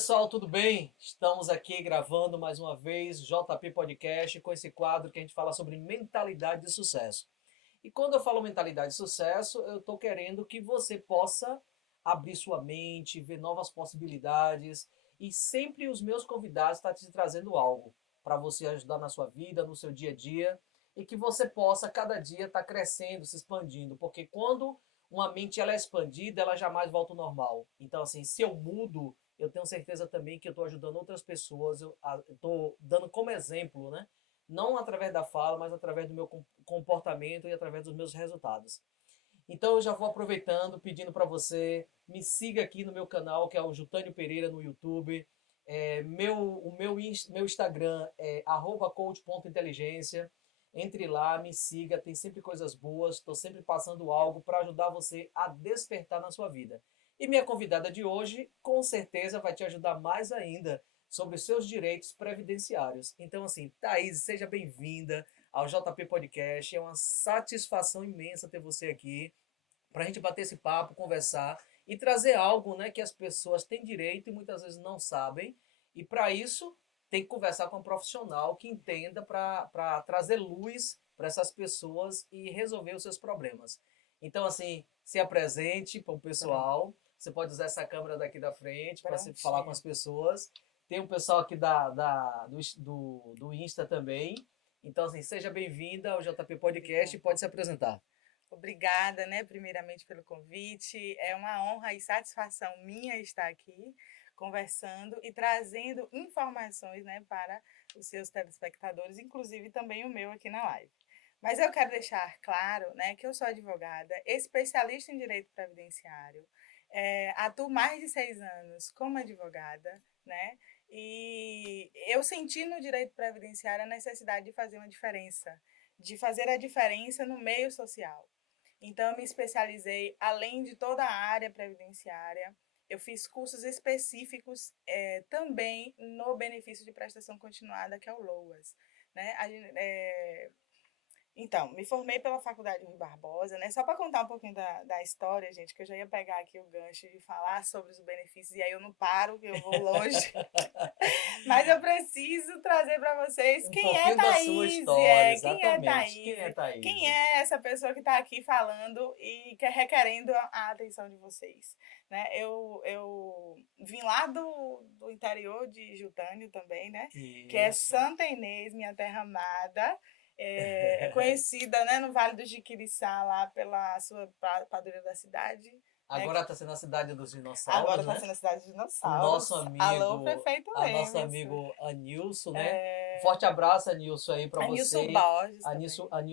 pessoal, tudo bem? Estamos aqui gravando mais uma vez JP Podcast com esse quadro que a gente fala sobre mentalidade de sucesso. E quando eu falo mentalidade de sucesso, eu estou querendo que você possa abrir sua mente, ver novas possibilidades e sempre os meus convidados estão te trazendo algo para você ajudar na sua vida, no seu dia a dia e que você possa cada dia estar crescendo, se expandindo, porque quando uma mente ela é expandida, ela jamais volta ao normal. Então assim, se eu mudo, eu tenho certeza também que eu estou ajudando outras pessoas, eu estou dando como exemplo, né? Não através da fala, mas através do meu comportamento e através dos meus resultados. Então eu já vou aproveitando, pedindo para você, me siga aqui no meu canal, que é o Jutânio Pereira no YouTube. Meu Instagram é @coach.inteligência. Entre lá, me siga, tem sempre coisas boas, estou sempre passando algo para ajudar você a despertar na sua vida. E minha convidada de hoje, com certeza, vai te ajudar mais ainda sobre os seus direitos previdenciários. Então, assim, Thaís, seja bem-vinda ao JP Podcast. É uma satisfação imensa ter você aqui para a gente bater esse papo, conversar e trazer algo, né, que as pessoas têm direito e muitas vezes não sabem. E para isso, tem que conversar com um profissional que entenda para trazer luz para essas pessoas e resolver os seus problemas. Então, assim, se apresente para o pessoal. Você pode usar essa câmera daqui da frente para você falar com as pessoas. Tem um pessoal aqui do Insta também. Então, assim, seja bem-vinda ao JP Podcast e pode se apresentar. Obrigada, né, primeiramente pelo convite. É uma honra e satisfação minha estar aqui conversando e trazendo informações, né, para os seus telespectadores, inclusive também o meu aqui na live. Mas eu quero deixar claro, né, que eu sou advogada, especialista em direito previdenciário, atuo mais de 6 anos como advogada, né, e eu senti no direito previdenciário a necessidade de fazer uma diferença, de fazer a diferença no meio social. Então, eu me especializei, além de toda a área previdenciária, eu fiz cursos específicos também no benefício de prestação continuada, que é o LOAS. Né? Então, me formei pela Faculdade Rui Barbosa, né? Só para contar um pouquinho da história, gente, que eu já ia pegar aqui o gancho de falar sobre os benefícios, e aí eu não paro, que eu vou longe. Mas eu preciso trazer para vocês quem é da sua Thaís, história, quem é exatamente. Quem é Thaís, Thaís? quem é essa pessoa que está aqui falando e que é requerendo a atenção de vocês. Né? Eu vim lá do interior de Jutânio também, né? Isso. Que é Santa Inês, minha terra amada. É conhecida, né, no Vale do Jiquiriçá, lá pela sua padroeira da cidade. Agora está sendo a cidade dos dinossauros, Agora está né? sendo a cidade dos O dinossauros. nosso amigo, Alô, prefeito nosso Lemes. amigo Anilson, né? Forte abraço, Anilson, aí para você. Anilson Borges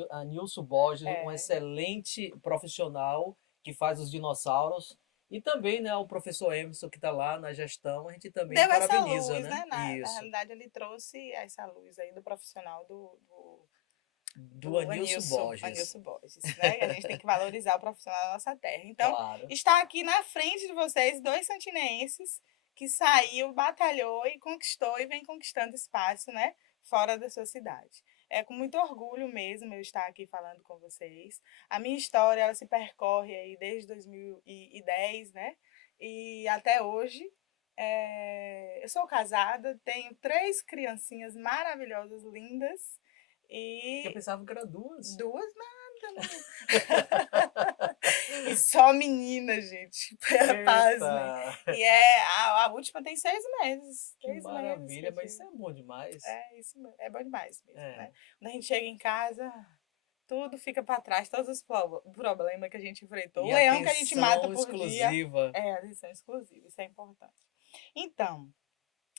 Anilson Borges, um É. excelente profissional que faz os dinossauros. E também, né, o professor Emerson, que está lá na gestão, a gente também Deu essa parabeniza, luz, né? Na Isso. realidade, ele trouxe essa luz aí do profissional do Anilson Borges. Anilson Borges, né? A gente tem que valorizar o profissional da nossa terra. Então, Claro. está aqui na frente de vocês 2 santinenses que saiu, batalhou e conquistou e vem conquistando espaço, né? Fora da sua cidade. É com muito orgulho mesmo eu estar aqui falando com vocês. A minha história, ela se percorre aí desde 2010, né? E até hoje. Eu sou casada, tenho 3 criancinhas maravilhosas, lindas. E eu pensava que era 2. 2 nada, E só menina, gente. Pasmem. E a última tem 6 meses. Que 6 maravilha, meses, mas isso é bom demais. Isso é bom demais mesmo, né? Quando a gente chega em casa, tudo fica para trás, todos os problemas que a gente enfrentou. O leão que a gente mata por exclusiva. dia. Atenção exclusiva, isso é importante. Então,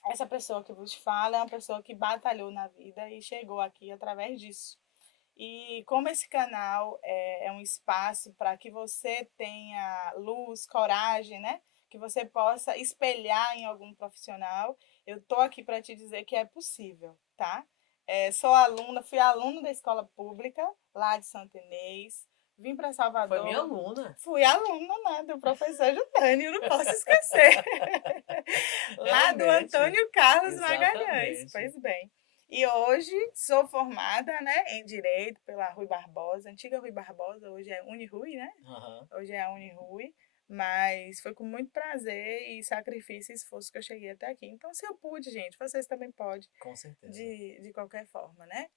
essa pessoa que vos fala é uma pessoa que batalhou na vida e chegou aqui através disso. E como esse canal é um espaço para que você tenha luz, coragem, né? Que você possa espelhar em algum profissional, eu estou aqui para te dizer que é possível, tá? Sou aluna, fui aluna da escola pública, lá de Santa Inês, vim para Salvador. Foi minha aluna. Fui aluna, né, do professor Jutânio, não posso esquecer. Lá do Antônio Carlos Magalhães, pois bem. E hoje sou formada, né, em Direito pela Rui Barbosa, antiga Rui Barbosa, hoje é Unirui, né? Hoje é a Unirui, Mas foi com muito prazer e sacrifício e esforço que eu cheguei até aqui. Então, se eu pude, gente, vocês também podem, Com certeza. de qualquer forma, né?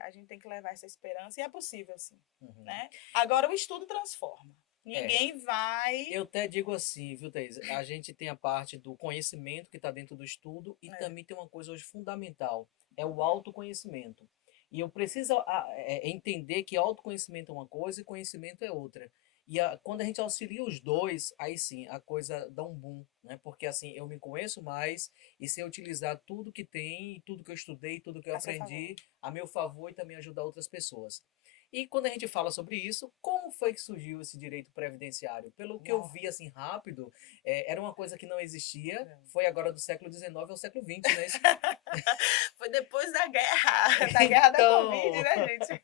A gente tem que levar essa esperança e é possível, sim, Uhum. né? Agora, o estudo transforma. É. Ninguém vai... Eu até digo assim, viu, Thaís? A gente tem a parte do conhecimento que está dentro do estudo e É, também tem uma coisa hoje fundamental, é o autoconhecimento. E eu preciso entender que autoconhecimento é uma coisa e conhecimento é outra. Quando a gente auxilia os dois, aí sim, a coisa dá um boom, né? Porque assim, eu me conheço mais e sei utilizar tudo que tem, tudo que eu estudei, tudo que eu a seu favor. aprendi a meu favor e também ajudar outras pessoas. E quando a gente fala sobre isso, como foi que surgiu esse direito previdenciário? Pelo que eu vi assim rápido, era uma coisa que não existia, Nossa. foi agora do século XIX ao século XX, né? Foi depois da guerra da Covid, Então, né, gente?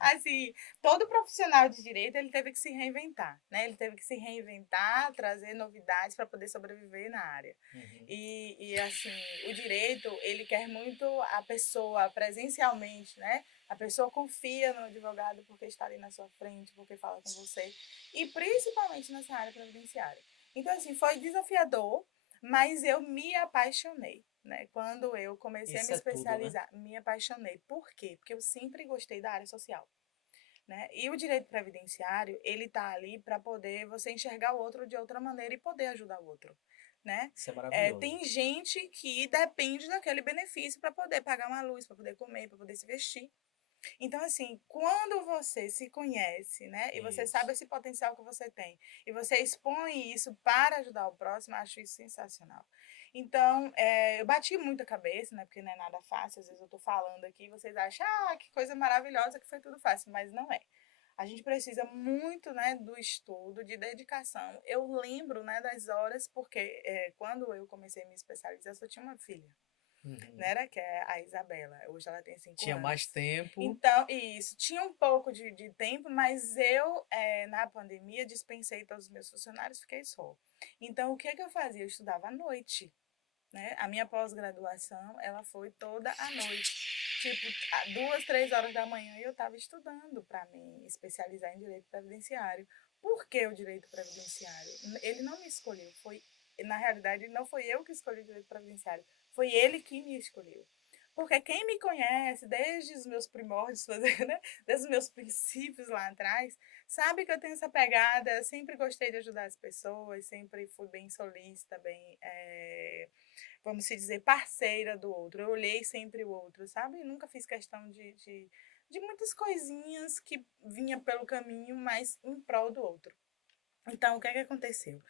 Assim, todo profissional de direito, ele teve que se reinventar, né? Ele teve que se reinventar, trazer novidades para poder sobreviver na área. Uhum, Assim, o direito, ele quer muito a pessoa presencialmente, né? A pessoa confia no advogado porque está ali na sua frente, porque fala com você, e principalmente nessa área previdenciária. Então, assim, foi desafiador, mas eu me apaixonei, né? Quando eu comecei a me isso é tudo, né? especializar, me apaixonei. Por quê? Porque eu sempre gostei da área social, né? E o direito previdenciário, ele tá ali para poder você enxergar o outro de outra maneira e poder ajudar o outro, né? Isso é maravilhoso. Tem gente que depende daquele benefício para poder pagar uma luz, para poder comer, para poder se vestir. Então, assim, quando você se conhece, né, e você sabe Isso. esse potencial que você tem, e você expõe isso para ajudar o próximo, eu acho isso sensacional. Então, eu bati muita cabeça, né, porque não é nada fácil, às vezes eu estou falando aqui e vocês acham, que coisa maravilhosa, que foi tudo fácil, mas não é. A gente precisa muito, né, do estudo, de dedicação. Eu lembro, né, das horas, porque quando eu comecei a me especializar, eu só tinha uma filha, Uhum. né, que é a Isabela. Hoje ela tem 5 Tinha mais anos. tempo. Então, isso, tinha um pouco de tempo, mas eu, na pandemia, dispensei todos os meus funcionários, fiquei só. Então, o que que eu fazia? Eu estudava à noite, né? A minha pós-graduação, ela foi toda à noite. Tipo, 2, 3 horas da manhã eu estava estudando para me especializar em direito previdenciário. Por que o direito previdenciário? Ele não me escolheu, na realidade, não foi eu que escolhi o direito previdenciário, foi ele que me escolheu. Porque quem me conhece desde os meus primórdios, né? Desde os meus princípios lá atrás, sabe que eu tenho essa pegada, sempre gostei de ajudar as pessoas, sempre fui bem solícita, bem, vamos se dizer, parceira do outro. Eu olhei sempre o outro, sabe? Nunca fiz questão de muitas coisinhas que vinha pelo caminho, mas em prol do outro. Então, o que é que aconteceu?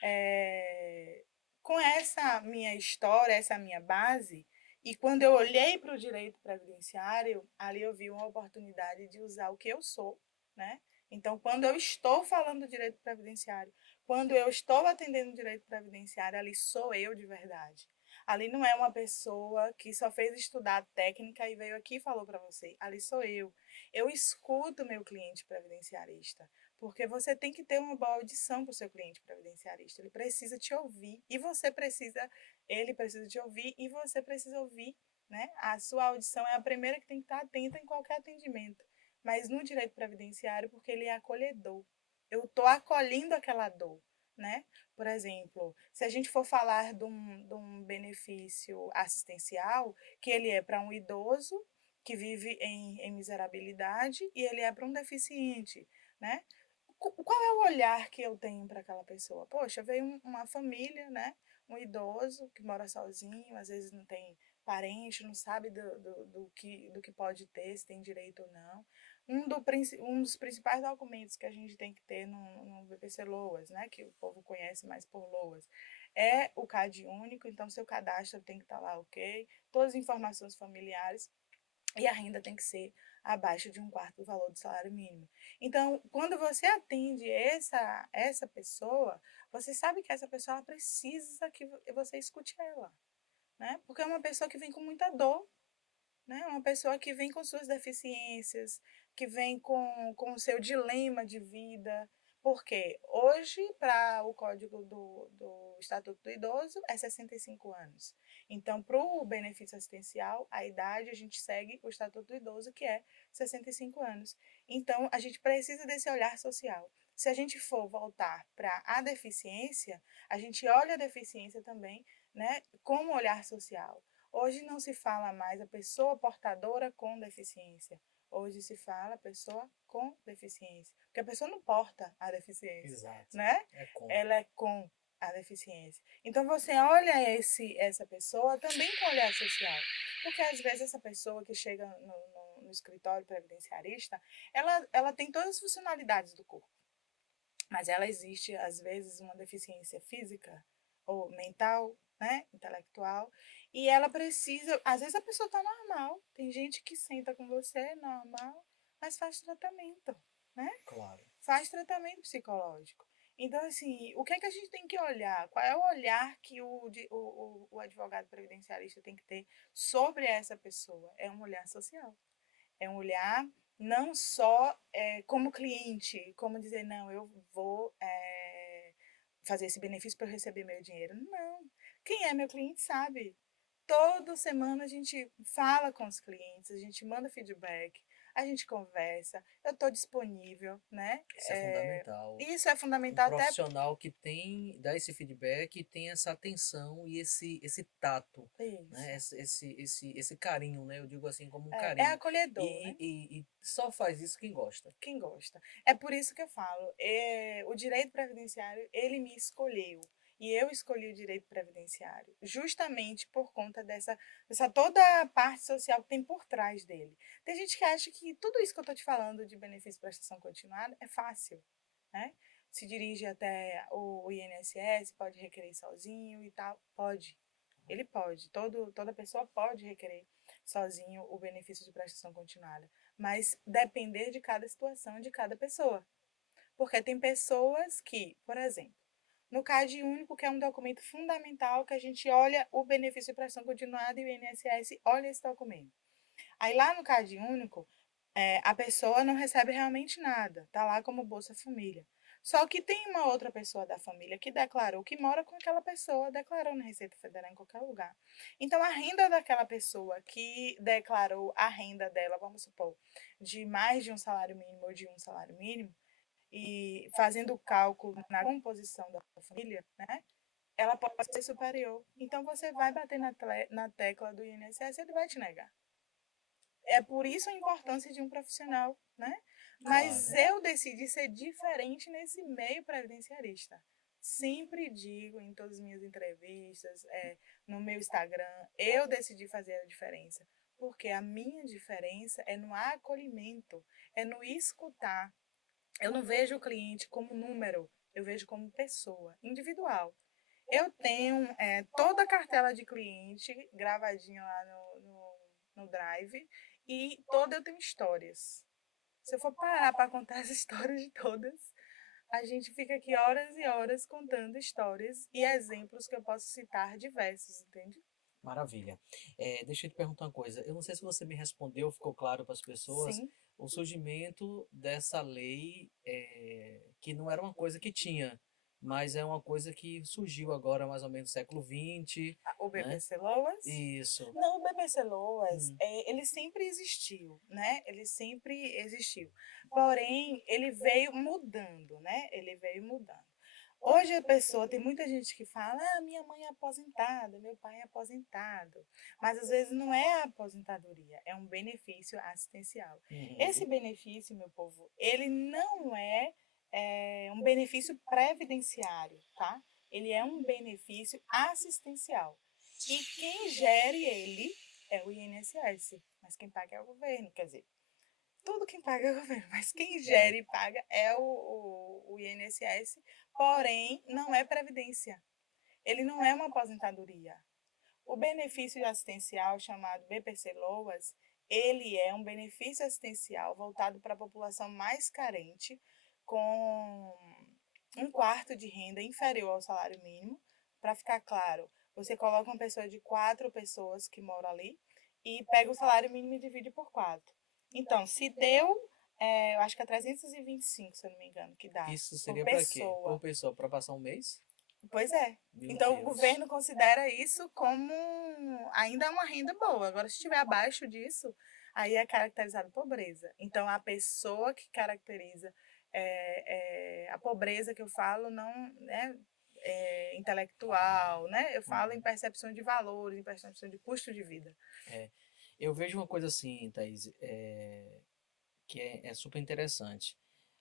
É, com essa minha história, essa minha base, e quando eu olhei para o direito previdenciário, ali eu vi uma oportunidade de usar o que eu sou, né? Então, quando eu estou falando do direito previdenciário, quando eu estou atendendo o direito previdenciário, ali sou eu de verdade. Ali não é uma pessoa que só fez estudar técnica e veio aqui e falou para você. Ali sou eu. Eu escuto meu cliente previdenciarista. Porque você tem que ter uma boa audição para o seu cliente previdenciarista. Ele precisa te ouvir e ele precisa te ouvir e você precisa ouvir, né? A sua audição é a primeira que tem que estar atenta em qualquer atendimento. Mas no direito previdenciário, porque ele é acolhedor. Eu estou acolhendo aquela dor, né? Por exemplo, se a gente for falar de um benefício assistencial, que ele é para um idoso que vive em miserabilidade e ele é para um deficiente, né? Qual é o olhar que eu tenho para aquela pessoa? Poxa, veio uma família, né? Um idoso que mora sozinho, às vezes não tem parente, não sabe do que pode ter, se tem direito ou não. Um dos principais documentos que a gente tem que ter no BPC Loas, né? Que o povo conhece mais por Loas, é o CAD único, então seu cadastro tem que estar lá, ok? Todas as informações familiares e a renda tem que ser abaixo de um quarto do valor do salário mínimo. Então, quando você atende essa pessoa, você sabe que essa pessoa ela precisa que você escute ela, né? Porque é uma pessoa que vem com muita dor, né? Uma pessoa que vem com suas deficiências, que vem com o seu dilema de vida. Porque hoje, para o código do Estatuto do Idoso, é 65 anos. Então, para o benefício assistencial, a idade, a gente segue o Estatuto do Idoso, que é 65 anos. Então, a gente precisa desse olhar social. se a gente for voltar para a deficiência, a gente olha a deficiência também, né, com um olhar social. Hoje não se fala mais a pessoa portadora com deficiência. Hoje se fala a pessoa com deficiência. Porque a pessoa não porta a deficiência, Exato. né? É com. Ela é com a deficiência. Então você olha essa pessoa também com olhar social. Porque às vezes essa pessoa que chega no escritório previdenciarista, ela tem todas as funcionalidades do corpo. Mas ela existe, às vezes, uma deficiência física ou mental, né, intelectual, e ela precisa, às vezes a pessoa está normal, tem gente que senta com você normal, mas faz tratamento, né? Claro. Faz tratamento psicológico. Então, assim, o que é que a gente tem que olhar? Qual é o olhar que o advogado previdenciarista tem que ter sobre essa pessoa? É um olhar social. É um olhar não só como cliente, como dizer, não, eu vou fazer esse benefício para eu receber meu dinheiro. Não. Quem é meu cliente sabe. Toda semana a gente fala com os clientes, a gente manda feedback, a gente conversa, eu estou disponível, né? Isso é fundamental. Isso é Um fundamental até. profissional que dá esse feedback, tem essa atenção e esse tato, né? Isso. Esse carinho, né? Eu digo assim como um É carinho. acolhedor, né? E só faz isso quem gosta. Quem gosta. É por isso que eu falo, o direito previdenciário, ele me escolheu. E eu escolhi o direito previdenciário, justamente por conta dessa toda a parte social que tem por trás dele. Tem gente que acha que tudo isso que eu estou te falando de benefício de prestação continuada é fácil, né? Se dirige até o INSS, pode requerer sozinho e tal. Pode. Ele pode. Toda pessoa pode requerer sozinho o benefício de prestação continuada. Mas depender de cada situação, de cada pessoa. Porque tem pessoas que, por exemplo, no CAD único, que é um documento fundamental, que a gente olha o benefício de prestação continuada e o INSS olha esse documento. Aí lá no CAD único, a pessoa não recebe realmente nada, está lá como Bolsa Família. Só que tem uma outra pessoa da família que declarou que mora com aquela pessoa, declarou na Receita Federal em qualquer lugar. Então, a renda daquela pessoa que declarou a renda dela, vamos supor, de mais de um salário mínimo ou de um salário mínimo, e fazendo o cálculo na composição da família, né? Ela pode ser superior. Então, você vai bater na tecla do INSS, ele vai te negar. É por isso a importância de um profissional, né? Mas Claro. eu decidi ser diferente nesse meio previdenciarista. Sempre digo em todas as minhas entrevistas, no meu Instagram, eu decidi fazer a diferença. Porque a minha diferença é no acolhimento, é no escutar. Eu não vejo o cliente como número, eu vejo como pessoa, individual. Eu tenho toda a cartela de cliente gravadinha lá no Drive e toda eu tenho histórias. Se eu for parar para contar as histórias de todas, a gente fica aqui horas e horas contando histórias e exemplos que eu posso citar diversos, entende? Maravilha. Deixa eu te perguntar uma coisa. Eu não sei se você me respondeu, ficou claro para as pessoas, Sim. o surgimento dessa lei, que não era uma coisa que tinha, mas é uma coisa que surgiu agora, mais ou menos no século XX, O né? BBC Loas? Isso. Não, o BBC Loas, Hum, ele sempre existiu, né? Ele sempre existiu. Porém, ele veio mudando, né? Ele veio mudando. Hoje a pessoa, tem muita gente que fala, minha mãe é aposentada, meu pai é aposentado. Mas às vezes não é a aposentadoria, é um benefício assistencial. Esse uhum. benefício, meu povo, ele não é um benefício previdenciário, tá? Ele é um benefício assistencial. E quem gere ele é o INSS, mas quem paga é o governo, quer dizer, tudo quem paga é o governo, mas quem gere e paga é o INSS, porém não é previdência. Ele não é uma aposentadoria. O benefício assistencial chamado BPC Loas, ele é um benefício assistencial voltado para a população mais carente, com um quarto de renda inferior ao salário mínimo. Para ficar claro, você coloca uma pessoa de 4 pessoas que moram ali e pega o salário mínimo e divide por 4. Então, se deu, eu acho que é 325, se eu não me engano, que dá Isso por seria para quê? Por pessoa. pessoa, para passar um mês? Pois é. Meu Então, o Deus. governo considera isso como ainda uma renda boa. Agora, se estiver abaixo disso, aí é caracterizado pobreza. Então, a pessoa que caracteriza a pobreza que eu falo não é, intelectual, né? Eu falo em percepção de valores, em percepção de custo de vida. É, eu vejo uma coisa assim, Thaís, que é super interessante.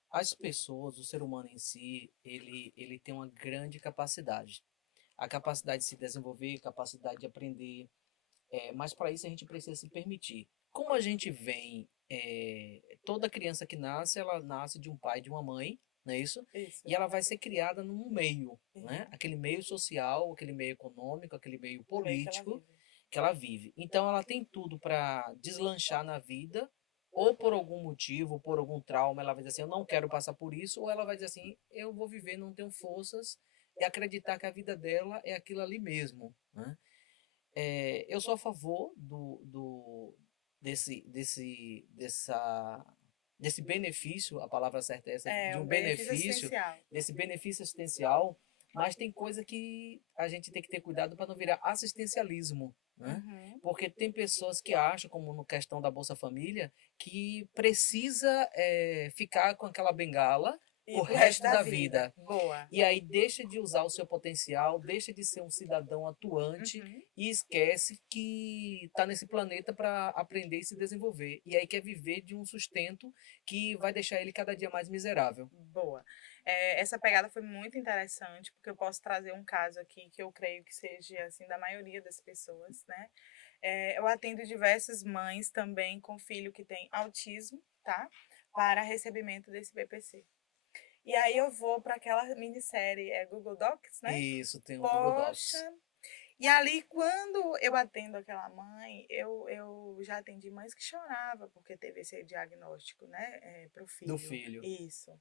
As pessoas, o ser humano em si, ele tem uma grande capacidade. A capacidade de se desenvolver, capacidade de aprender, mas para isso a gente precisa se permitir. Como a gente vem, toda criança que nasce, ela nasce de um pai e de uma mãe, não é isso? Isso. E ela vai ser criada num meio, né? Uhum. Aquele meio social, aquele meio econômico, aquele meio No meio que ela político vive. que ela vive. Então ela tem tudo para deslanchar na vida, ou por algum motivo, por algum trauma, ela vai dizer assim, eu não quero passar por isso, ou ela vai dizer assim, eu vou viver, não tenho forças, e acreditar que a vida dela é aquilo ali mesmo, né? Eu sou a favor desse benefício, a palavra certa é essa, de É um um benefício benefício, assistencial. desse benefício assistencial, mas tem coisa que a gente tem que ter cuidado para não virar assistencialismo, né? Uhum. Porque tem pessoas que acham, como no questão da Bolsa Família, que precisa ficar com aquela bengala E o pro resto resto da da vida. vida. Boa. E aí deixa de usar o seu potencial, deixa de ser um cidadão atuante Uhum. e esquece que está nesse planeta para aprender e se desenvolver. E aí quer viver de um sustento que vai deixar ele cada dia mais miserável. Boa. Essa pegada foi muito interessante, porque eu posso trazer um caso aqui que eu creio que seja assim da maioria das pessoas, né? Eu atendo diversas mães também com filho que tem autismo, tá? Para recebimento desse BPC. E aí eu vou para aquela minissérie, Google Docs, né? Isso, tem o Google Docs. Poxa, e ali, quando eu atendo aquela mãe, eu já atendi mães que choravam porque teve esse diagnóstico, né, para o Do filho. filho. Isso.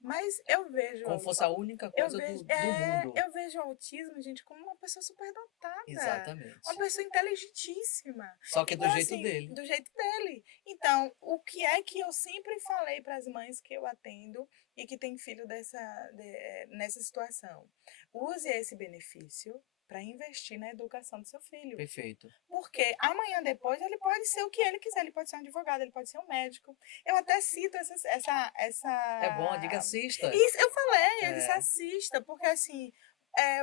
Mas eu vejo, Como fosse a única eu coisa vejo, do mundo. eu vejo o autismo, gente, como uma pessoa superdotada, uma Exatamente. pessoa inteligentíssima. Só que do Então, jeito assim, dele. do jeito dele. Então, o que é que eu sempre falei para as mães que eu atendo e que tem filho nessa situação? Use esse benefício para investir na educação do seu filho. Perfeito. Porque amanhã depois ele pode ser o que ele quiser, ele pode ser um advogado, ele pode ser um médico. Eu até cito É bom, diga assista. Isso, eu falei, eu disse É, assista, porque assim,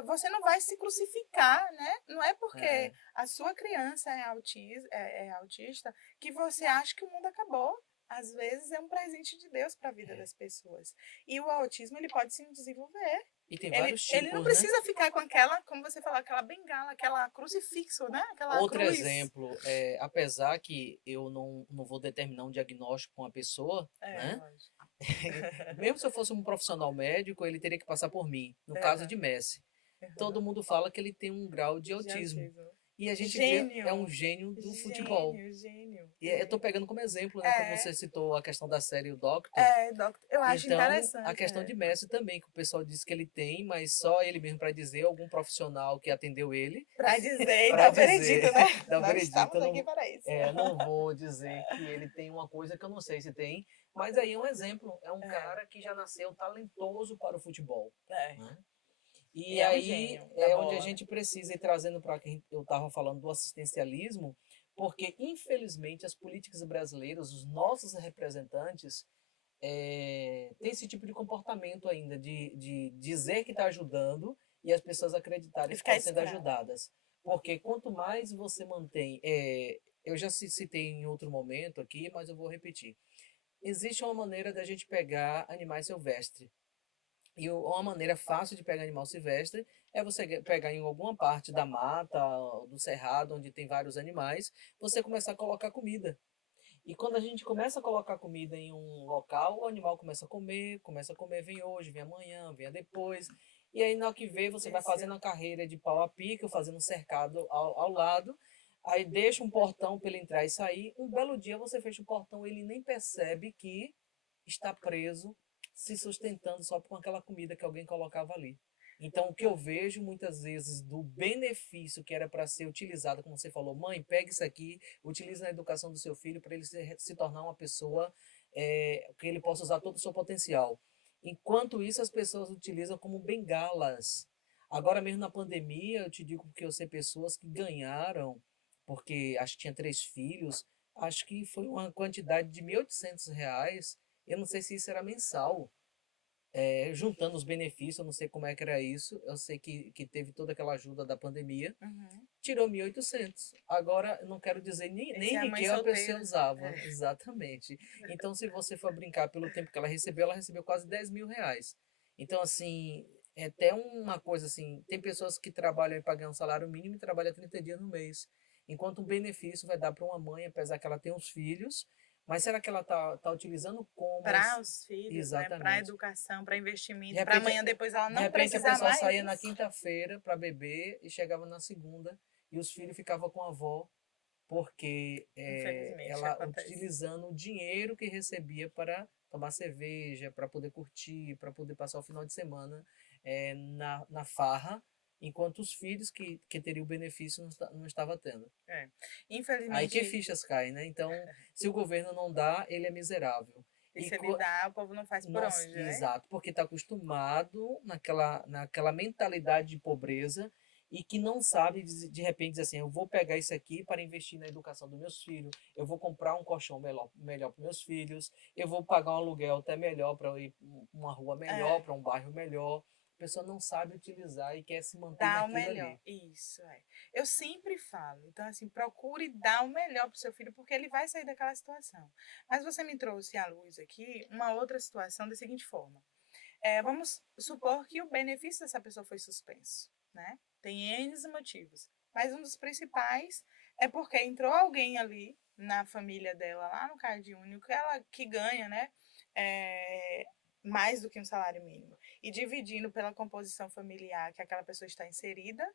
você não vai se crucificar, né? Não é porque é, a sua criança é autista que você acha que o mundo acabou. Às vezes é um presente de Deus para a vida é. das pessoas. E o autismo ele pode se desenvolver. E tem Ele, vários ele não tipos, né? precisa ficar com aquela, como você falou, aquela bengala, aquela crucifixo, né? Aquela Outro cruz. exemplo, apesar que eu não vou determinar um diagnóstico com a pessoa, né? Lógico. Mesmo se eu fosse um profissional médico, ele teria que passar por mim. No caso Aham, de Messi, todo aham. mundo fala que ele tem um grau de De autismo. autismo. E a gente vê, é um Gênio, gênio do futebol. gênio, gênio, E eu estou gênio. pegando como exemplo, né? Como É, você citou a questão da série O Doctor. doctor, eu acho Então, a interessante. questão de Messi também, que o pessoal diz que ele tem, mas só ele mesmo para dizer, algum profissional que atendeu ele, Para dizer e para dar o dizer, veredito, né? dá o Nós veredito. estamos aqui para isso. Não vou dizer que ele tem uma coisa que eu não sei se tem, mas aí é um exemplo. É um É, cara que já nasceu talentoso para o futebol, é. né? E E é um aí gênio da é onde a bola, né? gente precisa ir trazendo para quem eu estava falando do assistencialismo, porque infelizmente as políticas brasileiras, os nossos representantes, têm esse tipo de comportamento ainda, de dizer que está ajudando e as pessoas acreditarem E que ficar estão sendo escravo. ajudadas. Porque quanto mais você mantém. Eu já citei em outro momento aqui, mas eu vou repetir. Existe uma maneira da gente pegar animais silvestres. E uma maneira fácil de pegar animal silvestre é você pegar em alguma parte da mata, do cerrado, onde tem vários animais, você começar a colocar comida. E quando a gente começa a colocar comida em um local, o animal começa a comer, vem hoje, vem amanhã, vem depois. E aí, na hora que vê, você vai fazendo a carreira de pau a pique, fazendo um cercado ao lado, aí deixa um portão para ele entrar e sair. Um belo dia você fecha o portão, ele nem percebe que está preso, se sustentando só com aquela comida que alguém colocava ali. Então, o que eu vejo muitas vezes do benefício que era para ser utilizado, como você falou, mãe, pega isso aqui, utilize na educação do seu filho para ele se tornar uma pessoa que ele possa usar todo o seu potencial. Enquanto isso, as pessoas utilizam como bengalas. Agora mesmo na pandemia, eu te digo porque eu sei pessoas que ganharam, porque acho que tinha 3 filhos, acho que foi uma quantidade de R$ 1.800. Eu não sei se isso era mensal, juntando os benefícios, eu não sei como é que era isso, eu sei que teve toda aquela ajuda da pandemia, Uhum. tirou 1.800. Agora, eu não quero dizer nem, Esse nem é a de mãe que a pessoa solteira. usava, É. exatamente. Então, se você for brincar pelo tempo que ela recebeu quase R$ 10.000. Então, assim, é até uma coisa assim, tem pessoas que trabalham para ganhar um salário mínimo e trabalham 30 dias no mês. Enquanto um benefício vai dar para uma mãe, apesar que ela tem os filhos, mas será que ela tá utilizando como Para os filhos, né? Para exatamente? educação, para De investimento, para repente, amanhã depois ela de não repente a precisar pessoa mais saía na disso. quinta-feira para beber e chegava na segunda e os filhos ficavam com a avó porque Infelizmente ela acontece. utilizando o dinheiro que recebia para tomar cerveja, para poder curtir, para poder passar o final de semana na farra, enquanto os filhos que teriam o benefício não estava tendo. É. Aí que Infelizmente, fichas caem, né? Então, se o governo não dá, ele é miserável. e E se ele dá, o povo não faz por nossa, onde, né? exato, porque está acostumado naquela mentalidade de pobreza e que não sabe, de repente, dizer assim, eu vou pegar isso aqui para investir na educação dos meus filhos, eu vou comprar um colchão melhor para meus filhos, eu vou pagar um aluguel até melhor para ir para uma rua melhor, É. para um bairro melhor. A pessoa não sabe utilizar e quer se manter Dar o naquilo melhor. ali. Isso, é. Eu sempre falo. Então, assim, procure dar o melhor para o seu filho, porque ele vai sair daquela situação. Mas você me trouxe à luz aqui uma outra situação da seguinte forma. Vamos supor que o benefício dessa pessoa foi suspenso, né? Tem N motivos. Mas um dos principais é porque entrou alguém ali na família dela, lá no Card Único, que ganha, né? É, mais do que um salário mínimo. E dividindo pela composição familiar que aquela pessoa está inserida,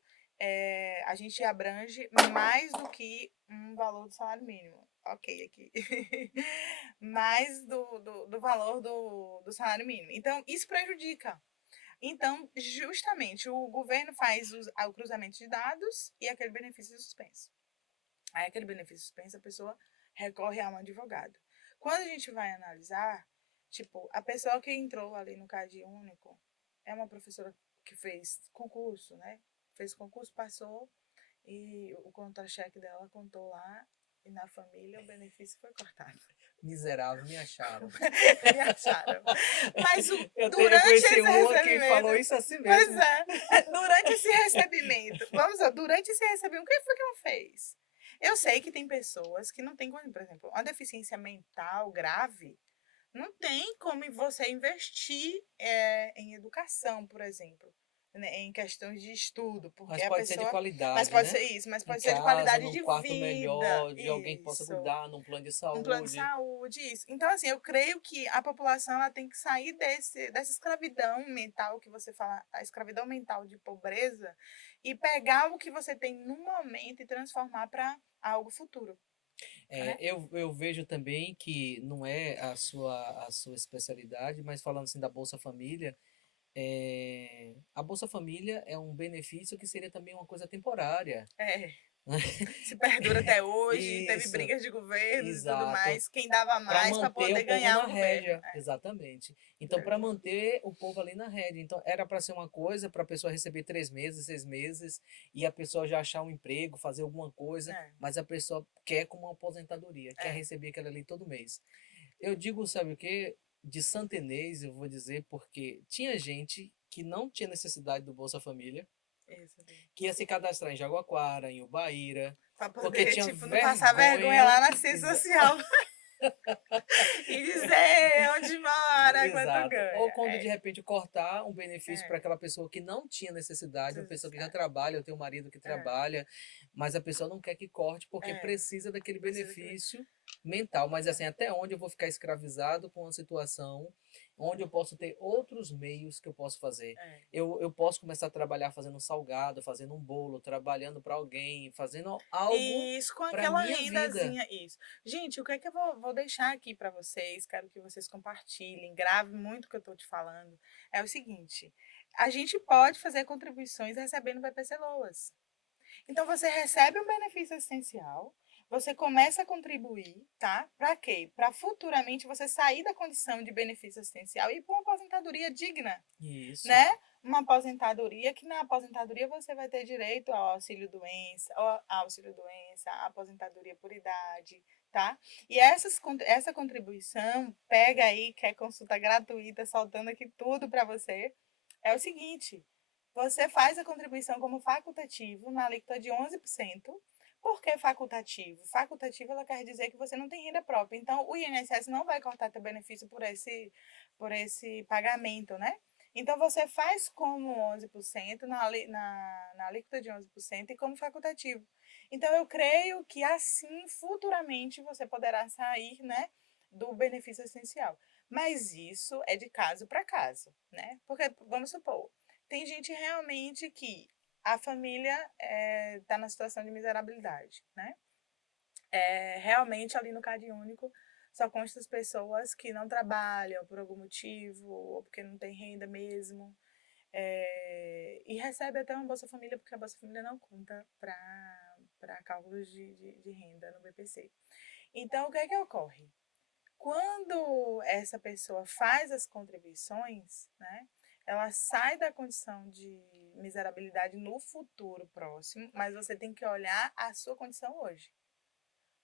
a gente abrange mais do que um valor do salário mínimo. Ok, aqui. Mais do valor do salário mínimo. Então, isso prejudica. Então, justamente, o governo faz o cruzamento de dados e aquele benefício é suspenso. Aí, aquele benefício suspenso, a pessoa recorre a um advogado. Quando a gente vai analisar, tipo, a pessoa que entrou ali no CAD único é uma professora que fez concurso, né? Fez concurso, passou e o contra-cheque dela contou lá e na família o benefício foi cortado. Miserável, me acharam. Me acharam. Mas Eu durante conheci esse uma que falou recebimento, isso assim pois mesmo. é, durante esse recebimento, vamos lá, durante esse recebimento, o que foi que ela fez? Eu sei que tem pessoas que não têm, por exemplo, uma deficiência mental grave, não tem como você investir em educação, por exemplo, né, em questões de estudo, porque Mas a pode ser de pessoa. Mas qualidade, pode né? ser isso, mas Em pode ser de casa, qualidade num de quarto vida. melhor, de alguém que possa Isso. cuidar, num plano de Um plano de saúde. saúde, isso. Então, assim, eu creio que a população ela tem que sair dessa escravidão mental que você fala, a escravidão mental de pobreza, e pegar o que você tem no momento e transformar para algo futuro, né? Eu vejo também que não é a sua especialidade, mas falando assim da Bolsa Família, a Bolsa Família é um benefício que seria também uma coisa temporária. É, se perdura até hoje, teve Isso, brigas de governos e tudo exato. mais, quem dava Para mais para manter o poder povo ganhar na o governo. rédea, exatamente. Então, para Infelizmente. manter o povo ali na rédea. Então, era para ser uma coisa para a pessoa receber 3 meses, 6 meses, e a pessoa já achar um emprego, fazer alguma coisa, É, mas a pessoa quer como uma aposentadoria, quer é, receber aquilo ali todo mês. Eu digo, sabe o quê? De santenês, eu vou dizer, porque tinha gente que não tinha necessidade do Bolsa Família, isso. que ia se cadastrar em Jaguaquara, em Ubaíra, Para porque poder, tinha tipo, não passar vergonha vergonha. lá na ciência social e dizer onde mora, quanto Exato. Ou ganha. quando de repente cortar um benefício para É, aquela pessoa que não tinha necessidade, uma pessoa que já é, trabalha, eu tenho um marido que é, trabalha, mas a pessoa não quer que corte porque é. precisa daquele Precisa que. benefício mental. Mas assim, até onde eu vou ficar escravizado com uma situação onde eu posso ter outros meios que eu posso fazer. É. Eu posso começar a trabalhar fazendo um salgado, fazendo um bolo, trabalhando para alguém, fazendo algo E isso com para aquela minha vida. rendazinha, isso. Gente, o que é que eu vou deixar aqui para vocês? Quero que vocês compartilhem, grave muito o que eu estou te falando. É o seguinte: a gente pode fazer contribuições recebendo BPC Loas. Então, você recebe um benefício assistencial, você começa a contribuir, tá? Para quê? Para futuramente você sair da condição de benefício assistencial e ir para uma aposentadoria digna, Isso. né? Uma aposentadoria que na aposentadoria você vai ter direito ao auxílio doença, aposentadoria por idade, tá? E essa contribuição, pega aí, que é consulta gratuita, soltando aqui tudo para você, é o seguinte, você faz a contribuição como facultativo na alíquota de 11%. Por que facultativo? Facultativo, ela quer dizer que você não tem renda própria. Então, o INSS não vai cortar teu benefício por esse pagamento, né? Então, você faz como 11% na alíquota de 11% e como facultativo. Então, eu creio que assim, futuramente, você poderá sair, né, do benefício essencial. Mas isso é de caso para caso, né? Porque, vamos supor, tem gente realmente que a família está na situação de miserabilidade, né? Realmente, ali no Cade Único, só consta as pessoas que não trabalham por algum motivo, ou porque não tem renda mesmo, e recebe até uma Bolsa Família, porque a Bolsa Família não conta para cálculos de renda no BPC. Então, o que é que ocorre? Quando essa pessoa faz as contribuições, né, ela sai da condição de miserabilidade no futuro próximo, mas você tem que olhar a sua condição hoje.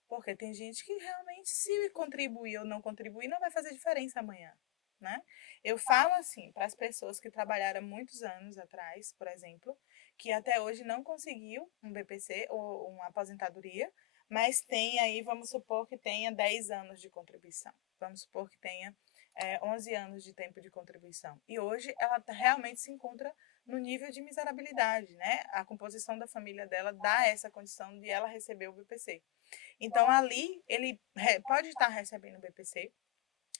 Porque tem gente que realmente, se contribuir ou não contribuir, não vai fazer diferença amanhã, né? Eu falo assim, para as pessoas que trabalharam muitos anos atrás, por exemplo, que até hoje não conseguiu um BPC ou uma aposentadoria, mas tem aí, vamos supor que tenha 10 anos de contribuição. Vamos supor que tenha 11 anos de tempo de contribuição. E hoje ela realmente se encontra no nível de miserabilidade, né? A composição da família dela dá essa condição de ela receber o BPC. Então, ali, ele pode estar recebendo o BPC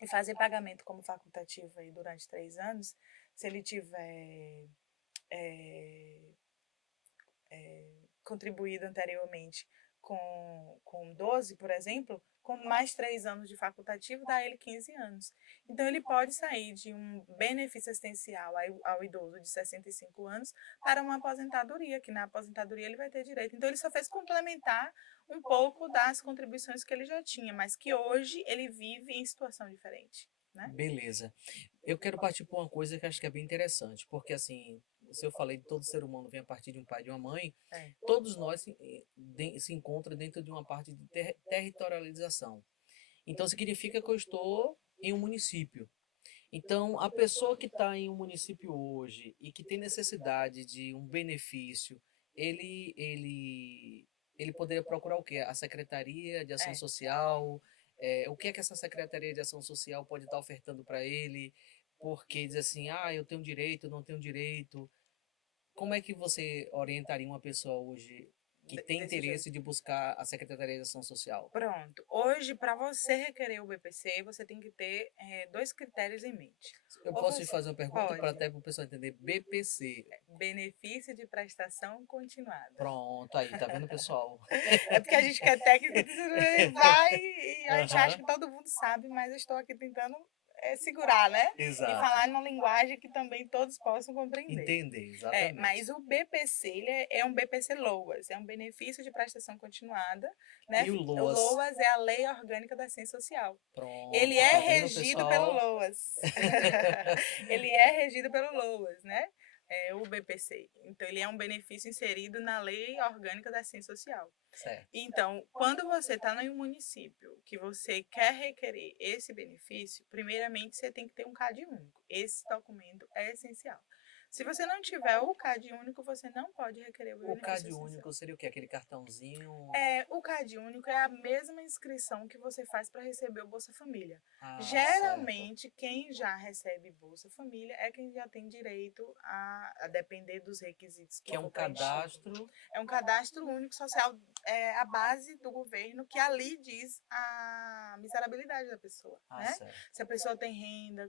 e fazer pagamento como facultativo aí durante 3 anos, se ele tiver contribuído anteriormente com 12, por exemplo, com mais 3 anos de facultativo, dá ele 15 anos. Então, ele pode sair de um benefício assistencial ao idoso de 65 anos para uma aposentadoria, que na aposentadoria ele vai ter direito. Então, ele só fez complementar um pouco das contribuições que ele já tinha, mas que hoje ele vive em situação diferente, né? Beleza. Eu quero partir para uma coisa que acho que é bem interessante, porque assim, se eu falei que todo ser humano vem a partir de um pai e de uma mãe, É, todos nós se encontram dentro de uma parte de territorialização. Então significa que eu estou em um município. Então, a pessoa que está em um município hoje e que tem necessidade de um benefício, ele, ele, ele poderia procurar o quê? A Secretaria de Ação é. Social. O que é que essa Secretaria de Ação Social pode estar ofertando para ele? Porque diz assim, eu tenho direito, eu não tenho direito. Como é que você orientaria uma pessoa hoje que tem Desse jeito. interesse de buscar a Secretaria de Ação Social? Pronto. Hoje, para você requerer o BPC, você tem que ter 2 critérios em mente. Eu Ou posso te você fazer uma pergunta para pode, até para o pessoal entender? BPC. benefício de prestação continuada. Pronto, aí, tá vendo, pessoal? É porque a gente quer técnico, vai e a gente acha Aham, que todo mundo sabe, mas eu estou aqui tentando segurar, né? E exato. falar numa linguagem que também todos possam compreender. Entender, exatamente. Mas o BPC, ele é um BPC LOAS, é um benefício de prestação continuada, né? E o O LOAS? LOAS é a Lei Orgânica da Ciência Social. Ele Pronto, é tá vendo, regido pelo pessoal? LOAS. Ele é regido pelo LOAS, né? O BPC. Então, ele é um benefício inserido na Lei Orgânica da Ciência Social. Certo. Então, quando você está em um município que você quer requerer esse benefício, primeiramente você tem que ter um CAD único. Esse documento é essencial. Se você não tiver o CAD único, você não pode requerer o O benefício CAD essencial. único seria o quê? Aquele cartãozinho? O CAD único é a mesma inscrição que você faz para receber o Bolsa Família. Ah, certo. Geralmente, quem já recebe Bolsa Família é quem já tem direito a depender dos requisitos que Que é um for preenchido. cadastro. É um cadastro único social, a base do governo, que ali diz a miserabilidade da pessoa, Ah, né? certo. Se a pessoa tem renda,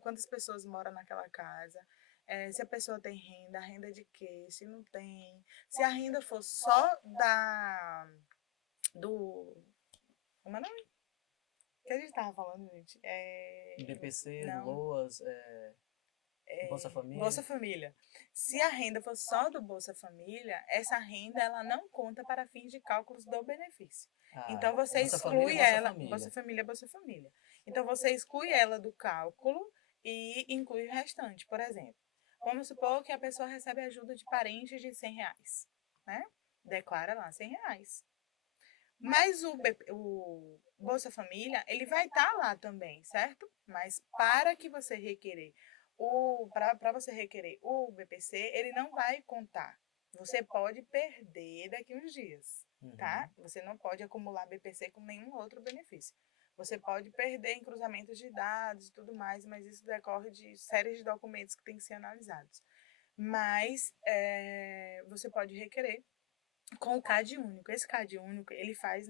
quantas pessoas moram naquela casa, se a pessoa tem renda, a renda de quê? Se não tem. Se a renda for só do... Como é o nome? O que a gente estava falando, gente? BPC, Não, LOAS, Bolsa Bolsa Família. Família. Se a renda for só do Bolsa Família, essa renda ela não conta para fins de cálculos do benefício. Ah, Então, você Bolsa Família e exclui Bolsa ela, Bolsa Família. Família, Bolsa Família. Então, você exclui ela do cálculo e inclui o restante. Por exemplo, vamos supor que a pessoa recebe ajuda de parentes de R$ 100, né? Declara lá R$ 100. Mas o Bolsa Família, ele vai estar lá também, certo? Mas para que você requerer para você requerer o BPC, ele não vai contar. Você pode perder daqui uns dias, tá? Uhum. Você não pode acumular BPC com nenhum outro benefício. Você pode perder em cruzamentos de dados e tudo mais, mas isso decorre de séries de documentos que têm que ser analisados. Mas você pode requerer com o CAD único. Esse CAD único, ele faz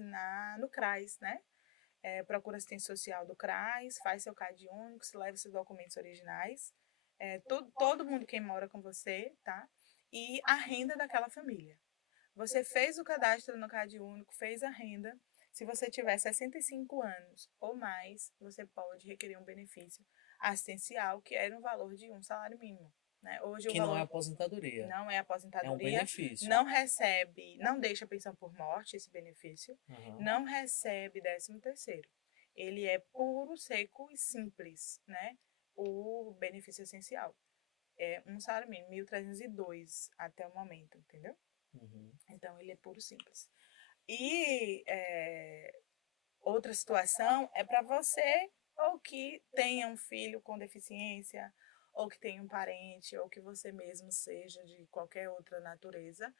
no CRAS, né? Procura assistência social do CRAS, faz seu CAD único, se leva seus documentos originais, todo mundo quem mora com você, tá? E a renda daquela família. Você fez o cadastro no CAD único, fez a renda. Se você tiver 65 anos ou mais, você pode requerer um benefício assistencial, que era um valor de um salário mínimo. Né? Hoje o Que não é valor aposentadoria, não é é um aposentadoria, benefício. não recebe, não deixa pensão por morte, esse benefício, Uhum. não recebe 13º. Ele é puro, seco e simples, né? O benefício essencial. É um salário mínimo, 1.302 até o momento, entendeu? Uhum. Então, ele é puro, simples. E outra situação é para você ou que tenha um filho com deficiência, ou que tenha um parente, ou que você mesmo seja de qualquer outra natureza,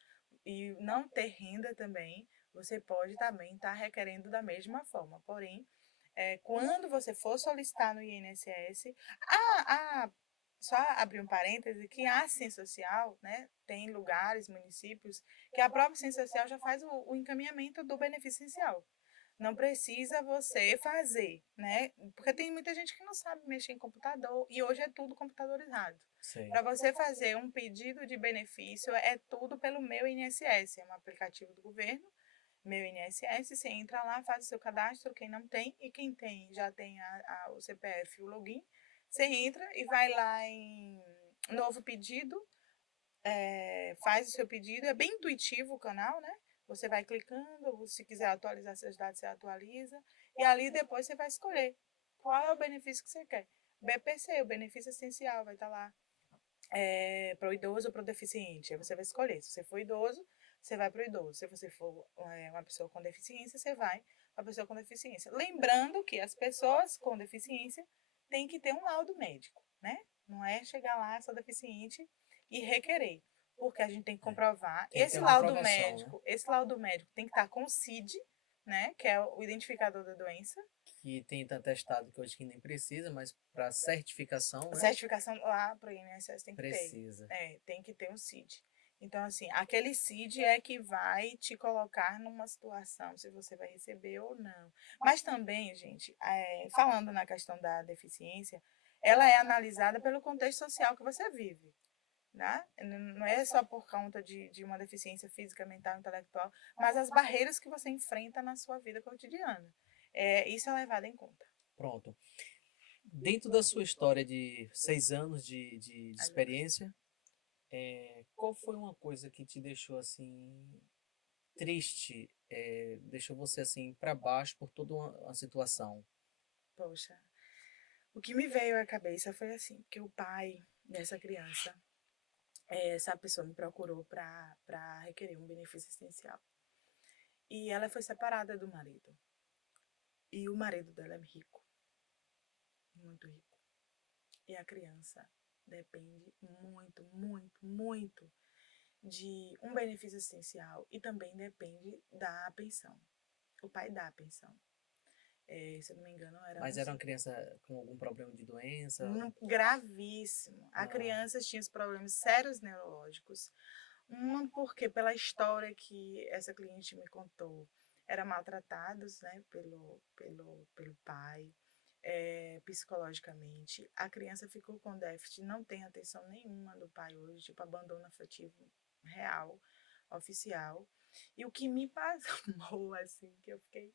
e não ter renda também, você pode também estar requerendo da mesma forma. Porém, quando você for solicitar no INSS, só abrir um parêntese, que a assistência social, né, tem lugares, municípios, que a própria assistência social já faz o encaminhamento do benefício essencial. Não precisa você fazer, né? Porque tem muita gente que não sabe mexer em computador e hoje é tudo computadorizado. Sei. Para você fazer um pedido de benefício, é tudo pelo Meu INSS, é um aplicativo do governo, Meu INSS, você entra lá, faz o seu cadastro, quem não tem, e quem tem, já tem o CPF e o login, você entra e vai lá em novo pedido, faz o seu pedido, é bem intuitivo o canal, né? Você vai clicando, se quiser atualizar seus dados, você atualiza, e ali depois você vai escolher qual é o benefício que você quer. BPC, o benefício essencial, vai estar lá para o idoso ou para o deficiente. Aí você vai escolher. Se você for idoso, você vai para o idoso. Se você for uma pessoa com deficiência, você vai para a pessoa com deficiência. Lembrando que as pessoas com deficiência têm que ter um laudo médico, né? Não é chegar lá, sou deficiente e requerer. Porque a gente tem que comprovar. Tem que ter uma comprovação, né? Esse laudo médico tem que estar com o CID, né? Que é o identificador da doença. Que tem tanto atestado que hoje que nem precisa, mas para certificação, A né? certificação lá para o INSS tem que ter. Precisa. Tem que ter um CID. Então, assim, aquele CID é que vai te colocar numa situação se você vai receber ou não. Mas também, gente, falando na questão da deficiência, ela é analisada pelo contexto social que você vive. Né? Não é só por conta de uma deficiência física, mental, intelectual, mas as barreiras que você enfrenta na sua vida cotidiana. Isso é levado em conta. Pronto. Dentro da sua história de 6 anos de experiência, qual foi uma coisa que te deixou assim triste, deixou você assim para baixo por toda uma situação? Poxa, o que me veio à cabeça foi assim, que o pai dessa criança, essa pessoa me procurou para requerer um benefício essencial. E ela foi separada do marido. E o marido dela é rico, muito rico. E a criança depende muito, muito, muito de um benefício essencial e também depende da pensão. O pai dá a pensão. Se eu não me engano, era Mas era uma criança com algum problema de doença? gravíssimo. A Ah, criança tinha os problemas sérios neurológicos. Uma porque pela história que essa cliente me contou, eram maltratados, né, pelo pai, psicologicamente. A criança ficou com déficit, não tem atenção nenhuma do pai hoje, tipo abandono afetivo real, oficial. E o que me pasmou, assim, que eu fiquei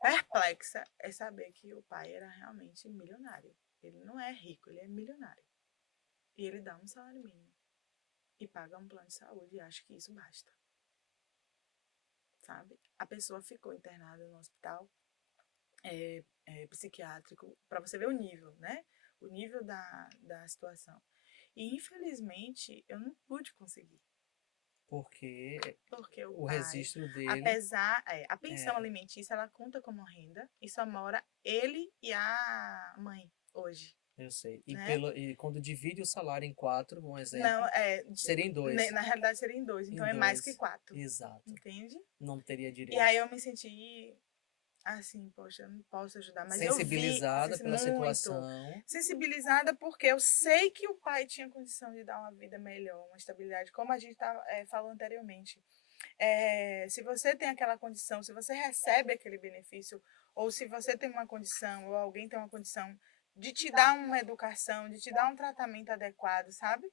perplexa, é saber que o pai era realmente milionário. Ele não é rico, ele é milionário. E ele dá um salário mínimo e paga um plano de saúde e acha que isso basta. sabe? A pessoa ficou internada no hospital psiquiátrico, para você ver o nível, né? O nível da situação. E, infelizmente, eu não pude conseguir. Porque Porque o o pai, registro dele apesar, a pensão é, alimentícia, ela conta como renda e só mora ele e a mãe hoje, eu sei. né? E quando divide o salário em quatro, um Não, exemplo, seria em dois. na realidade seria em dois, então Em é mais que dois. quatro, Exato. entende? Não teria E aí direito. eu me senti assim, poxa, eu não posso ajudar, mas eu vi Sensibilizada pela muito situação. sensibilizada porque eu sei que o pai tinha condição de dar uma vida melhor, uma estabilidade, como a gente falou anteriormente. Se você tem aquela condição, se você recebe aquele benefício, ou se você tem uma condição, ou alguém tem uma condição de te dar uma educação, de te dar um tratamento adequado, sabe?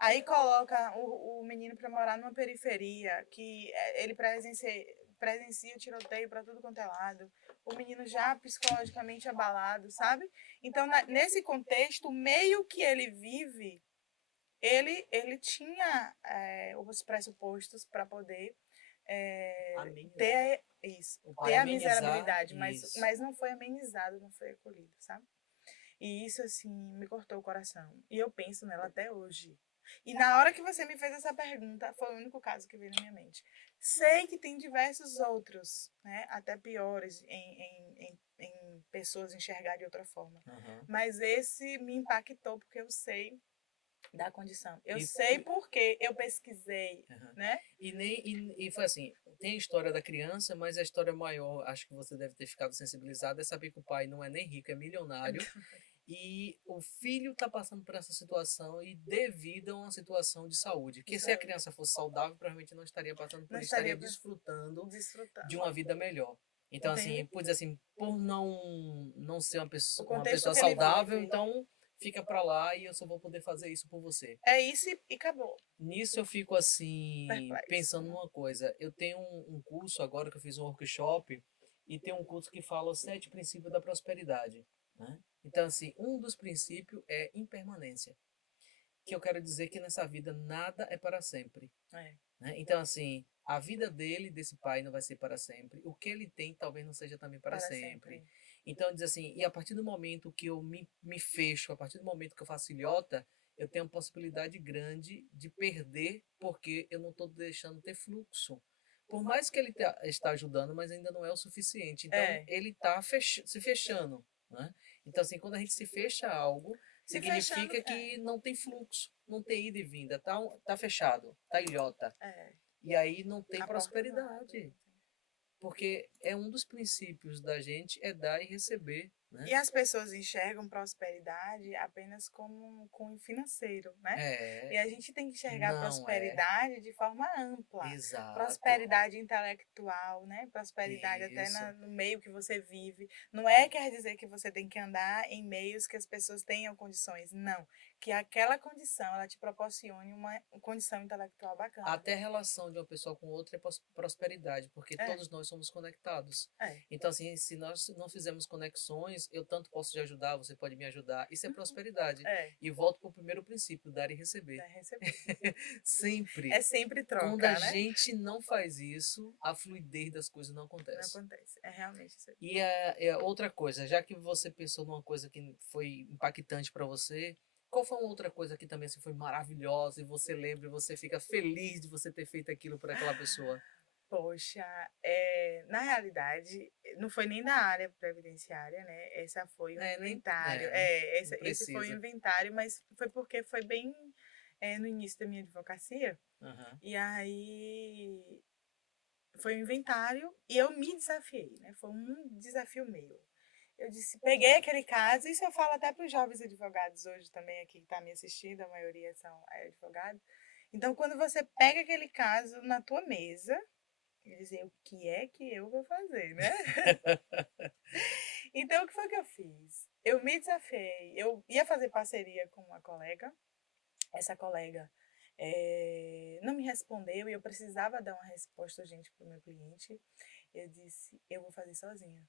Aí coloca o menino para morar numa periferia, que ele presencia o tiroteio para tudo quanto é lado, o menino já psicologicamente abalado, sabe? Então, nesse contexto, o meio que ele vive, ele tinha os pressupostos para poder Amenizar. ter isso, O pai ter a amenizar miserabilidade, isso. mas não foi amenizado, não foi acolhido, sabe? E isso, assim, me cortou o coração. E eu penso nela até hoje. E na hora que você me fez essa pergunta, foi o único caso que veio na minha mente. Sei que tem diversos outros, né, até piores, em pessoas enxergar de outra forma. Aham. Mas esse me impactou porque eu sei da condição. Eu E, sei porque eu pesquisei, aham. né? E foi assim, tem a história da criança, mas a história maior, acho que você deve ter ficado sensibilizado, é saber que o pai não é nem rico, é milionário. E o filho está passando por essa situação e devido a uma situação de saúde. Porque se a Saúde. criança fosse saudável, provavelmente não estaria passando por Não isso, estaria estaria desfrutando de desfrutando. uma vida melhor. Então, assim, Entende? por dizer assim, por não ser O uma contexto pessoa que ele saudável, vive então fica pra lá e eu só vou poder fazer isso por você. é isso e acabou. Nisso eu fico assim, Perplexo, pensando né? numa coisa. Eu tenho um curso agora que eu fiz um workshop e tem um curso que fala os 7 princípios da prosperidade, né? Então, assim, um dos princípios é impermanência, que eu quero dizer que nessa vida nada é para sempre, É, né? Então, assim, a vida dele, desse pai, não vai ser para sempre. O que ele tem talvez não seja também para para sempre. sempre. Então, diz assim, e a partir do momento que eu me fecho, a partir do momento que eu faço ilhota, eu tenho uma possibilidade grande de perder porque eu não estou deixando ter fluxo. Por mais que ele está ajudando, mas ainda não é o suficiente. Então, É, ele está se fechando, né? Então, assim, quando a gente se fecha a algo, se fechando, significa que não tem fluxo, não tem ida e vinda, tá fechado, tá ilhota. é, E aí não tem a porta não abre. prosperidade, porque é um dos princípios da gente é dar e receber, né? E as pessoas enxergam prosperidade apenas como com financeiro, né? E É, a gente tem que enxergar a não é, prosperidade de forma ampla. exato, Prosperidade intelectual, né? Prosperidade até isso, no meio que você vive. Não é quer dizer que você tem que andar em meios que as pessoas tenham condições. Não. Que aquela condição, ela te proporcione uma condição intelectual bacana. até a relação de uma pessoa com outra é prosperidade, porque É, todos nós somos conectados. é. Então, assim, se nós não fizermos conexões, eu tanto posso te ajudar, você pode me ajudar. Isso é prosperidade. É, E volto para o primeiro princípio, dar e receber. é receber. Sempre. É sempre Quando a troca, né? gente não faz isso, a fluidez das coisas não Não acontece. acontece. É realmente isso aí. E outra coisa, já que você pensou numa coisa que foi impactante para você, qual foi uma outra coisa que também assim, foi maravilhosa e você lembra e você fica feliz de você ter feito aquilo por aquela pessoa? Poxa, na realidade, não foi nem da área previdenciária, né? Essa foi o inventário. Não Esse foi o precisa. inventário, mas foi porque foi bem no início da minha advocacia. Aham. E aí foi um inventário e eu me desafiei, né? Foi um desafio meu. Eu disse, peguei aquele caso, isso eu falo até para os jovens advogados hoje também aqui que estão me assistindo, a maioria são advogados. Então, quando você pega aquele caso na tua mesa, e dizer o que é que eu vou fazer, né? Então, o que foi que eu fiz? Eu me desafiei, eu ia fazer parceria com uma colega, essa colega não me respondeu e eu precisava dar uma resposta urgente para o meu cliente. Eu disse, eu vou fazer sozinha.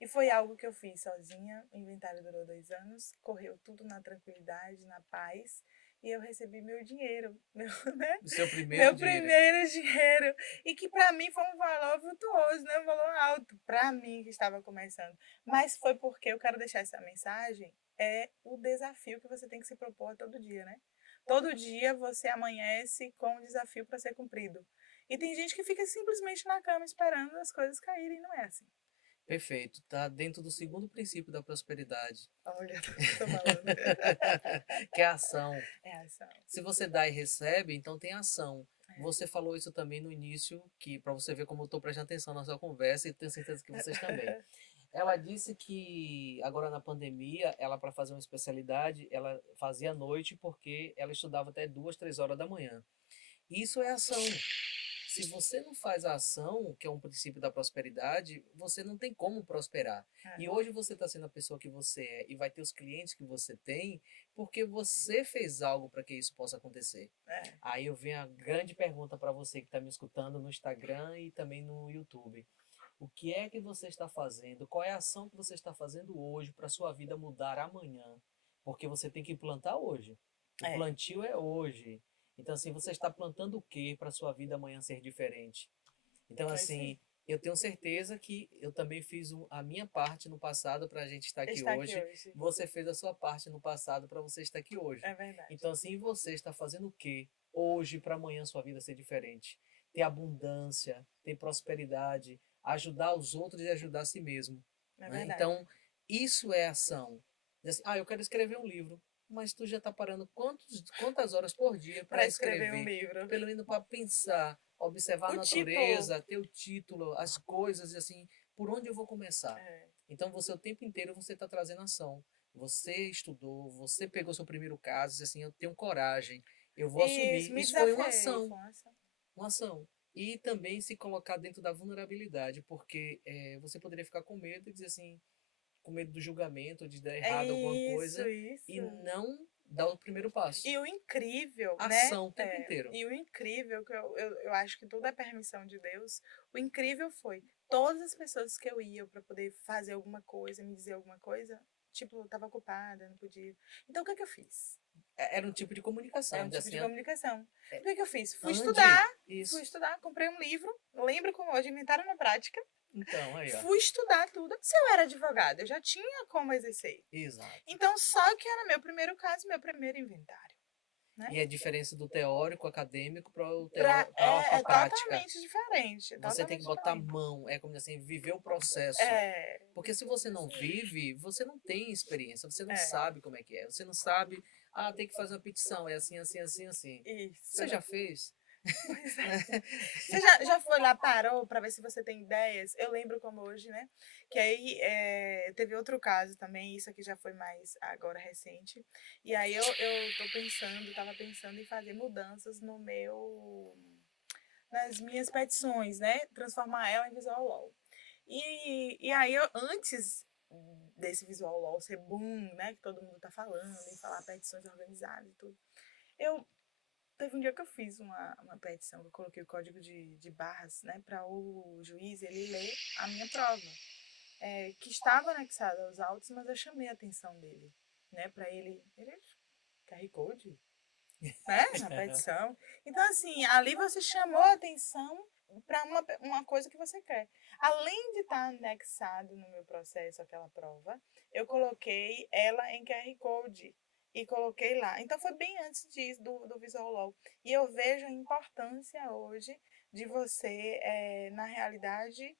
E foi algo que eu fiz sozinha. O inventário durou 2 anos, correu tudo na tranquilidade, na paz. e eu recebi meu dinheiro, meu, né? O seu primeiro Meu dinheiro. primeiro dinheiro. E que para mim foi um valor vultuoso, né? Um valor alto para mim que estava começando. Mas foi porque eu quero deixar essa mensagem, é o desafio que você tem que se propor todo dia, né? Todo dia você amanhece com um desafio para ser cumprido. E tem gente que fica simplesmente na cama esperando as coisas caírem, não é assim. Perfeito. Tá dentro do segundo princípio da prosperidade, Olha, tô falando. que é a ação. É ação. Se você dá e recebe, então tem ação. É. Você falou isso também no início, que para você ver como eu estou prestando atenção na sua conversa e tenho certeza que vocês também. Ela disse que agora na pandemia, ela para fazer uma especialidade, ela fazia à noite porque ela estudava até 2, 3 horas da manhã. Isso é ação. Se você não faz a ação, que é um princípio da prosperidade, você não tem como prosperar. É. E hoje você está sendo a pessoa que você é e vai ter os clientes que você tem porque você fez algo para que isso possa acontecer. É. Aí eu venho a grande pergunta para você que está me escutando no Instagram e também no YouTube. O que é que você está fazendo? Qual é a ação que você está fazendo hoje para sua vida mudar amanhã? Porque você tem que plantar hoje. O É. plantio é hoje. Então, assim, você está plantando o que para sua vida amanhã ser diferente? Então, É isso aí. assim, eu tenho certeza que eu também fiz a minha parte no passado para a gente estar aqui Está aqui hoje. hoje. Você fez a sua parte no passado para você estar aqui hoje. É verdade. Então, assim, você está fazendo o que hoje para amanhã sua vida ser diferente? Ter abundância, ter prosperidade, ajudar os outros e ajudar a si mesmo. É Né? verdade. Então, isso é ação. Diz assim, eu quero escrever um livro. Mas tu já está parando quantas horas por dia para Para escrever um escrever? livro. Pelo menos para pensar, observar a O título. natureza, ter o título, as coisas, assim, por onde eu vou começar? É. Então, você o tempo inteiro você está trazendo ação. Você estudou, você pegou seu primeiro caso, disse assim, eu tenho coragem, eu vou Isso, assumir. me Isso foi uma desafiei. ação, Foi uma ação. uma ação. E também se colocar dentro da vulnerabilidade, porque você poderia ficar com medo e dizer assim, com medo do julgamento, de dar É errado alguma isso, coisa, e isso. não dar o primeiro passo. E o incrível, né? Ação o tempo inteiro. E o incrível, que eu acho que tudo é permissão de Deus, o incrível foi, todas as pessoas que eu ia para poder fazer alguma coisa, me dizer alguma coisa, tipo, eu estava ocupada, não podia. Então, o que é que eu fiz? Era um tipo de comunicação. É um tipo de Assim, comunicação. é, O que é que eu fiz? Fui isso. estudar, comprei um livro, lembro como hoje, Inventaram na Prática, Então, aí, ó. fui estudar tudo. Se eu era advogada, eu já tinha como exercer. Exato. Então, só que era meu primeiro caso, meu primeiro inventário. Né? E a diferença do teórico acadêmico para É a prática. totalmente diferente. Você tem que botar a mão, é como assim, viver o processo. É. Porque se você não vive, você não tem experiência, você não É. sabe como é que é. Você não sabe, tem que fazer uma petição, é assim, assim, assim, assim. Isso. Você já fez? Pois é. Você já foi lá, parou para ver se você tem ideias? Eu lembro como hoje, né? Que aí teve outro caso também, isso aqui já foi mais agora recente. E aí eu tava pensando em fazer mudanças nas minhas petições, né? Transformar ela em visual law. E aí antes desse visual law ser boom, né? Que todo mundo tá falando, em falar petições organizadas e tudo. Teve um dia que eu fiz uma petição, eu coloquei o código de barras, né, para o juiz ele ler a minha prova, que estava anexada aos autos, mas eu chamei a atenção dele, né, para ele QR Code, né, na petição. Então, assim, ali você chamou a atenção para uma coisa que você quer. Além de estar anexado no meu processo aquela prova, eu coloquei ela em QR Code. E coloquei lá. Então, foi bem antes disso, do Visual Law. E eu vejo a importância hoje de você, na realidade,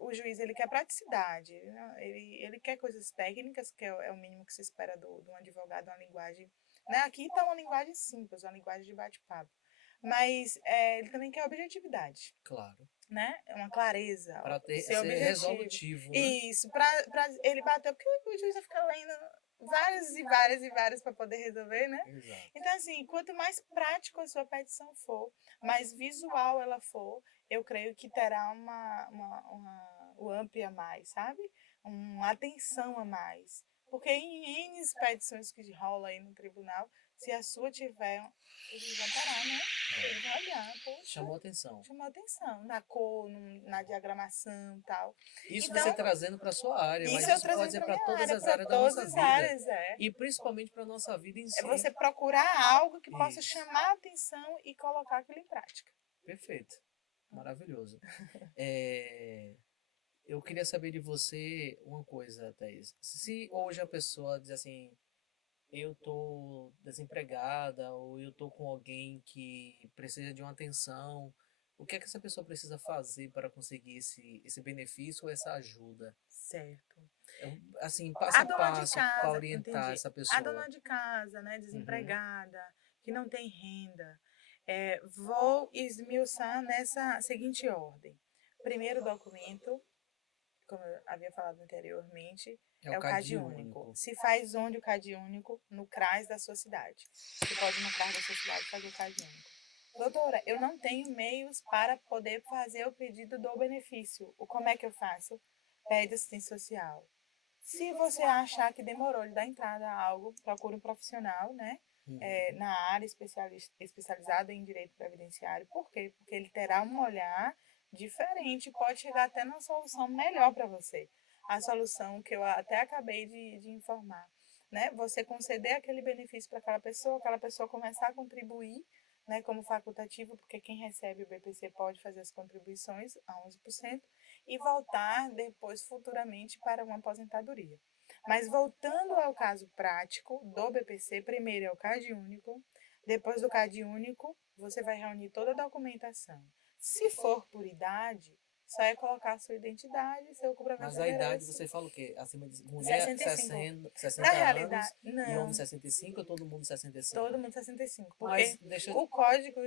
o juiz ele quer praticidade, ele quer coisas técnicas, que é o mínimo que se espera de um advogado, uma linguagem. Né? Aqui está uma linguagem simples, uma linguagem de bate-papo. Mas ele também quer objetividade. Claro. Né? Uma clareza. Para ser objetivo. resolutivo. Né? Isso, para ele bater, porque o juiz vai ficar lendo várias e várias e várias para poder resolver, né? Exato. Então, assim, quanto mais prático a sua petição for, mais visual ela for, eu creio que terá o amplo a mais, sabe? Uma atenção a mais. Porque em N petições que rola aí no tribunal, se a sua tiver, eles vão parar, né? Ele vai olhar, poxa, Chamou atenção. chamou atenção na cor, na diagramação e tal. Isso Então, você trazendo para sua área, mas isso eu isso pode trazendo ser para para minha todas área, as para áreas da todas nossa as vida. áreas, é. E principalmente para a nossa vida em É si. você procurar algo que possa Isso. chamar a atenção e colocar aquilo em prática. Perfeito. Maravilhoso. É, eu queria saber de você uma coisa, Thaís. Se hoje a pessoa diz assim, eu tô desempregada ou eu tô com alguém que precisa de uma atenção, o que é que essa pessoa precisa fazer para conseguir esse benefício ou essa ajuda? Certo. Assim, passo A a dona de passo para casa, orientar entendi. essa A pessoa. dona de casa, né, Uhum. desempregada, que não tem renda, vou esmiuçar nessa seguinte ordem. Primeiro documento, como eu havia falado anteriormente, É o é o CAD CAD único. único. Se faz onde o CAD único? No CRAS da sua cidade. Você pode ir no CRAS da sua cidade fazer o CAD único. Doutora, eu não tenho meios para poder fazer o pedido do benefício. Como é que eu faço? Pede assistência social. Se você achar que demorou de dar entrada a algo, procure um profissional, né? Uhum. Na área especializada em direito previdenciário. Por quê? Porque ele terá um olhar diferente, pode chegar até numa solução melhor para você. A solução que eu até acabei de informar, né? Você conceder aquele benefício para aquela pessoa começar a contribuir, né, como facultativo, porque quem recebe o BPC pode fazer as contribuições a 11% e voltar depois futuramente para uma aposentadoria. Mas voltando ao caso prático do BPC, primeiro é o CAD único, depois do CAD único, você vai reunir toda a documentação. Se for por idade, só é colocar a sua identidade, seu comprovante Mas de a idade, endereço. você fala o quê? Acima de mulher 65. 60, Na 60 realidade, anos e homem não. 65 ou todo mundo 65? Todo mundo 65. Mas Porque deixa. o código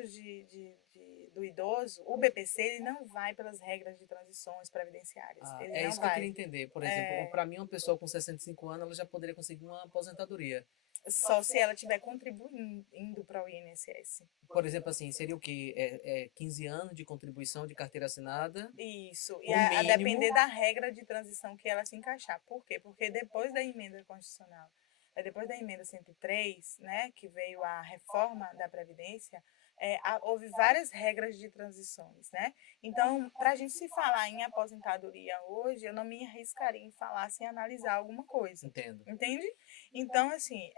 do idoso, o BPC, ele não vai pelas regras de transições previdenciárias. Ah, Ele é não isso que eu queria vai. entender. Por exemplo, É, para mim, uma pessoa com 65 anos, ela já poderia conseguir uma aposentadoria. só se ela estiver contribuindo para o INSS. Por exemplo, assim, seria o quê? 15 anos de contribuição de carteira assinada, Isso. E o a mínimo. depender da regra de transição que ela se encaixar. Por quê? Porque depois da emenda constitucional, depois da emenda 103, né, que veio a reforma da Previdência, houve várias regras de transições, né? Então, para a gente se falar em aposentadoria hoje, eu não me arriscaria em falar sem analisar alguma coisa. Entendo. Entende? Então, assim,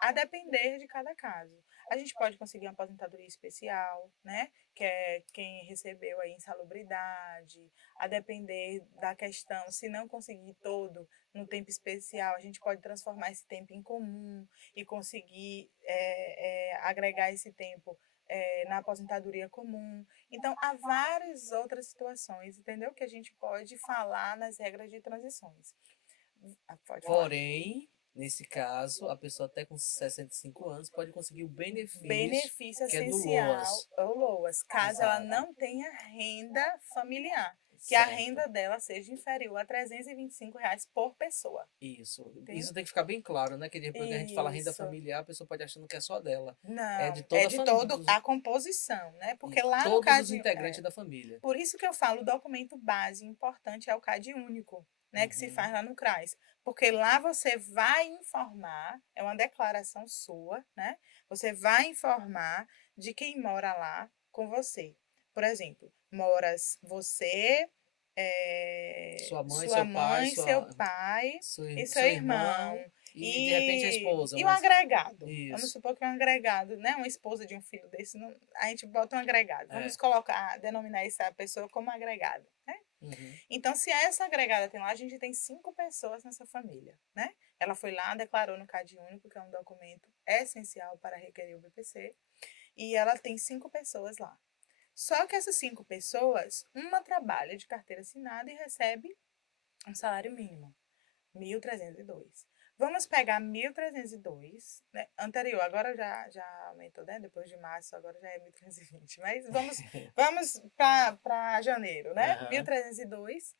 a depender de cada caso. A gente pode conseguir uma aposentadoria especial, né? Que é quem recebeu a insalubridade, a depender da questão, se não conseguir todo no tempo especial, a gente pode transformar esse tempo em comum e conseguir agregar esse tempo na aposentadoria comum. Então, há várias outras situações, entendeu? Que a gente pode falar nas regras de transições. Pode falar. Porém, nesse caso, a pessoa até com 65 anos pode conseguir o benefício, Benefício que é do essencial LOAS. ou LOAS, caso ela Exato. não tenha renda familiar, que a Certo. renda dela seja inferior a R$ 325 por pessoa. Isso. Entende? Isso tem que ficar bem claro, né? Que depois que a gente fala renda Isso. familiar, a pessoa pode achando que é só dela. É de Não, toda é a de família. todo a composição, né? Porque Isso. lá no Todos os CAD, integrantes da família. por isso que eu falo, o documento base importante é o CAD único, né? Que se Uhum. faz lá no CRAS. Porque lá você vai informar, é uma declaração sua, né? Você vai informar de quem mora lá com você. Por exemplo, moras você, Sua mãe, sua seu pai, mãe, seu pai e seu seu irmão. irmão e de repente a E, esposa. e um agregado. Vamos Isso. supor que é um agregado, né? Uma esposa de um filho desse, a gente bota um agregado. Vamos É. colocar, denominar essa pessoa como agregado, né? Uhum. Então, se essa agregada tem lá, a gente tem 5 pessoas nessa família, né? Ela foi lá, declarou no CAD único, que é um documento essencial para requerer o BPC, e ela tem 5 pessoas lá. Só que essas 5 pessoas, uma trabalha de carteira assinada e recebe um salário mínimo, 1.302. Vamos pegar 1.302, né? Anterior, agora já aumentou, né? Depois de março, agora já é 1.320. Mas vamos para janeiro, né? Aham. 1.302.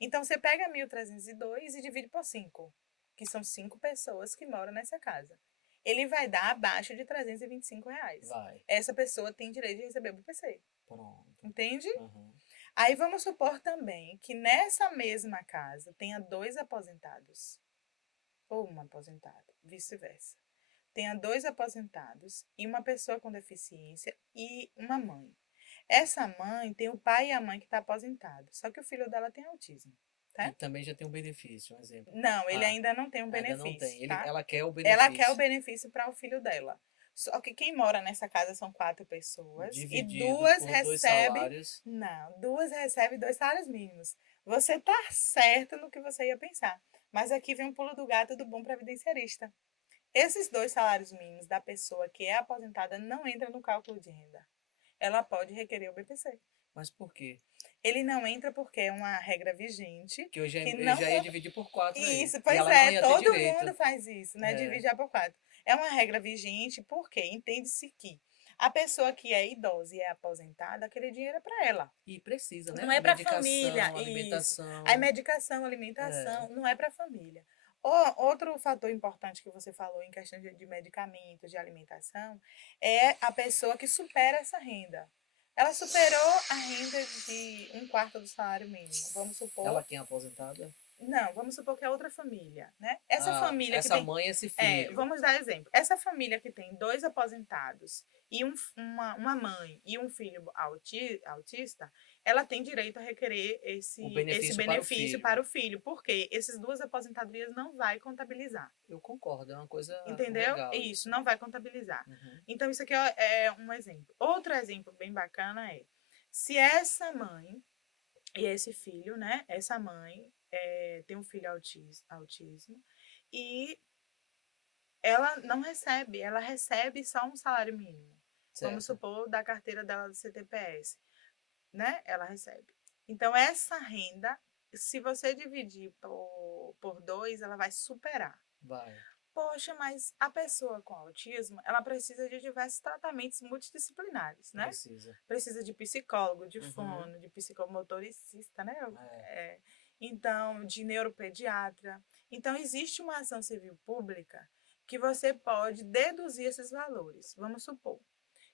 Então, você pega 1.302 e divide por 5, que são 5 pessoas que moram nessa casa. Ele vai dar abaixo de R$ 325. Vai. Essa pessoa tem direito de receber o BPC. Pronto. Entende? Uhum. Aí vamos supor também que nessa mesma casa tenha 2 aposentados ou uma aposentada, vice-versa. tenha 2 aposentados e uma pessoa com deficiência e uma mãe. Essa mãe tem o pai e a mãe que está aposentado, só que o filho dela tem autismo, E tá? também já tem um benefício, um exemplo. Não, ele Ah, ainda não tem um ainda não tem. benefício, tá? Ela quer o Ela quer o benefício benefício para o filho dela. Só que quem mora nessa casa são 4 pessoas e dividido 2 por 2 recebe, salários. não, 2 recebe 2 salários mínimos. Você tá certo no que você ia pensar, mas aqui vem um pulo do gato do bom previdenciarista. Esses 2 salários mínimos da pessoa que é aposentada não entram no cálculo de renda. Ela pode requerer o BPC. Mas por quê? Ele não entra porque é uma regra vigente Que que eu não já ia dividir por 4 aí. isso, E pois ela não é, ia ter todo direito. mundo faz isso, né? É. Dividir por 4. É uma regra vigente porque entende-se que a pessoa que é idosa e é aposentada, aquele dinheiro é para ela. E precisa, né? Não é para a família, Medicação, isso. A alimentação. medicação, É. alimentação, não é para a família. Outro fator importante que você falou em questão de medicamentos, de alimentação, é a pessoa que supera essa renda. Ela superou a renda de um quarto do salário mínimo. Vamos supor Ela quem é aposentada? não, vamos supor que é outra família, né? Essa Ah, família que essa tem. mãe, esse filho. Vamos dar exemplo. Essa família que tem 2 aposentados e uma mãe e um filho autista, ela tem direito a requerer O esse benefício para o benefício filho. para o filho, porque esses 2 aposentadorias não vai contabilizar. Eu concordo, é uma coisa Entendeu? legal Isso, isso. não vai contabilizar. Uhum. Então, isso aqui é um exemplo. Outro exemplo bem bacana é se essa mãe e esse filho, né? Essa mãe tem um filho autismo e ela não recebe, ela recebe só um salário mínimo. Vamos Certo. supor, da carteira dela do CTPS, né? Ela recebe. Então, essa renda, se você dividir por 2, ela vai superar. Vai. Poxa, mas a pessoa com autismo, ela precisa de diversos tratamentos multidisciplinares, né? Precisa. Precisa de psicólogo, de Uhum. fono, de psicomotoricista, né? É. Então, de neuropediatra. Então, existe uma ação civil pública que você pode deduzir esses valores. Vamos supor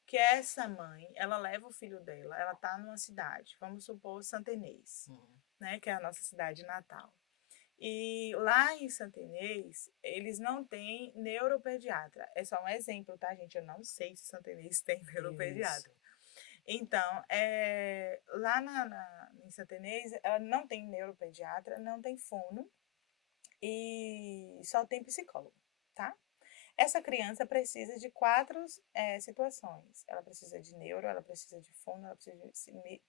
que essa mãe, ela leva o filho dela, ela está numa cidade, vamos supor Santa Inês, Uhum. né? Que é a nossa cidade natal. E lá em Santa Inês, eles não têm neuropediatra. É só um exemplo, tá, gente? Eu não sei se Santa Inês tem Isso. neuropediatra. Então, lá em Santa Inês, ela não tem neuropediatra, não tem fono e só tem psicólogo, tá? Essa criança precisa de 4 situações. Ela precisa de neuro, ela precisa de fono, ela precisa de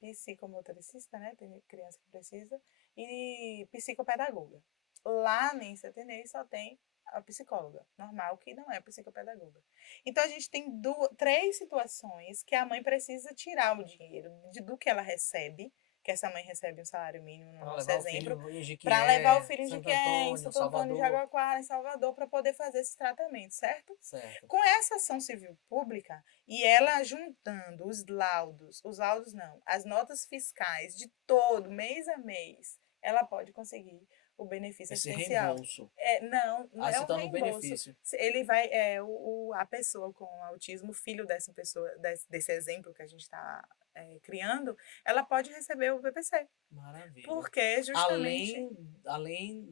psicomotoricista, né? Tem criança que precisa, e psicopedagoga. Lá em Santa Inês só tem a psicóloga, normal, que não é psicopedagoga. Então, a gente tem 3 situações que a mãe precisa tirar o dinheiro do que ela recebe, que essa mãe recebe um salário mínimo, no Para nosso levar o filho exemplo, em para levar o Jequié, filho em Santo Jiquém, em Antônio, Santo Antônio de Salvador. Jaguaquara, em Salvador, para poder fazer esse tratamento, certo? Certo. Com essa ação civil pública, e ela juntando os laudos não, as notas fiscais de todo, mês a mês, ela pode conseguir o benefício Esse assistencial. reembolso. Não, não Aí é se um torna um reembolso. benefício. Ele vai, a pessoa com autismo, o filho dessa pessoa, desse exemplo que a gente está criando, ela pode receber o BPC. Maravilha. Porque justamente Além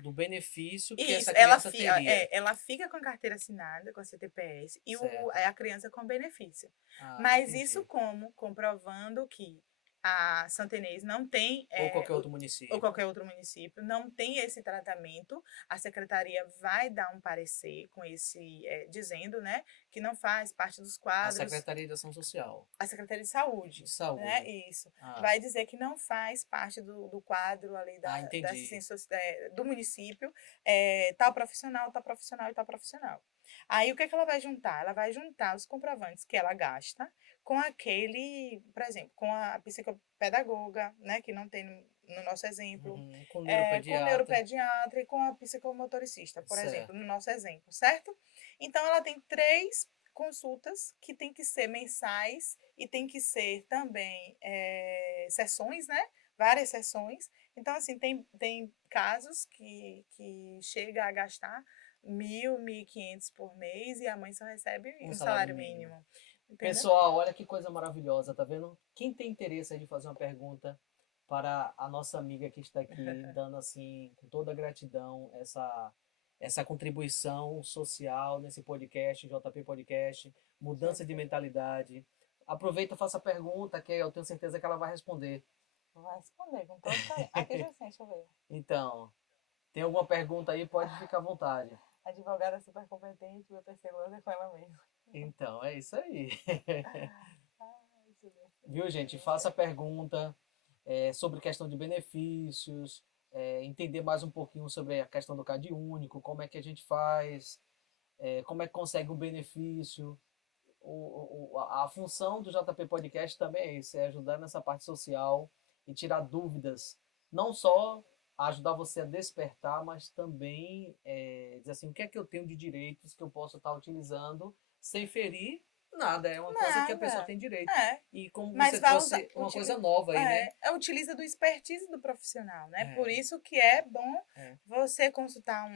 do benefício que isso, essa criança teria. ela fica com a carteira assinada, com a CTPS, e Certo. a criança com benefício. Ah, Mas isso entendi. como? Comprovando que a Santa Inês não tem, Ou qualquer outro ou município. qualquer outro município, não tem esse tratamento, a secretaria vai dar um parecer com esse, dizendo, né, que não faz parte dos A quadros, Secretaria de Ação Social. a Secretaria de De Saúde, né? Saúde. Isso. Ah, Vai dizer que não faz parte do quadro ali da entendi. assistência do município, tal profissional, tal profissional e tal profissional. Aí o que é que ela vai juntar? Ela vai juntar os comprovantes que ela gasta com aquele, por exemplo, com a psicopedagoga, né, que não tem no nosso exemplo, Uhum. Com com o neuropediatra. neuropediatra e com a psicomotoricista, por exemplo, Certo. no nosso exemplo, certo? Então, ela tem 3 consultas que tem que ser mensais e tem que ser também sessões, né? Várias sessões. Então, assim, tem casos que chega a gastar 1.000, 1.500 por mês e a mãe só recebe Um um salário salário mínimo. mínimo. Entendeu? Pessoal, olha que coisa maravilhosa, tá vendo? Quem tem interesse aí de fazer uma pergunta para a nossa amiga que está aqui, dando assim, com toda a gratidão, essa contribuição social nesse podcast, JP Podcast, mudança de mentalidade. Aproveita, faça a pergunta, que eu tenho certeza que ela vai responder. Vai responder com todo carinho. Aqui, Jacente, deixa eu ver. Então, tem alguma pergunta aí? Pode ficar à vontade. Advogada super competente, meu terceiro ano é com ela mesma. Então, é isso aí. Deixa eu ver. Viu, gente? Faça a pergunta sobre questão de benefícios, entender mais um pouquinho sobre a questão do CAD único, como é que a gente faz, como é que consegue um benefício. A função do JP Podcast também é isso, é ajudar nessa parte social e tirar dúvidas, não só ajudar você a despertar, mas também dizer assim, o que é que eu tenho de direitos que eu posso estar utilizando sem ferir nada, é uma coisa que a pessoa tem direito. É. E como Mas você vai trouxe uma coisa nova aí, né? Utiliza do expertise do profissional, né? É. Por isso que é bom É. você consultar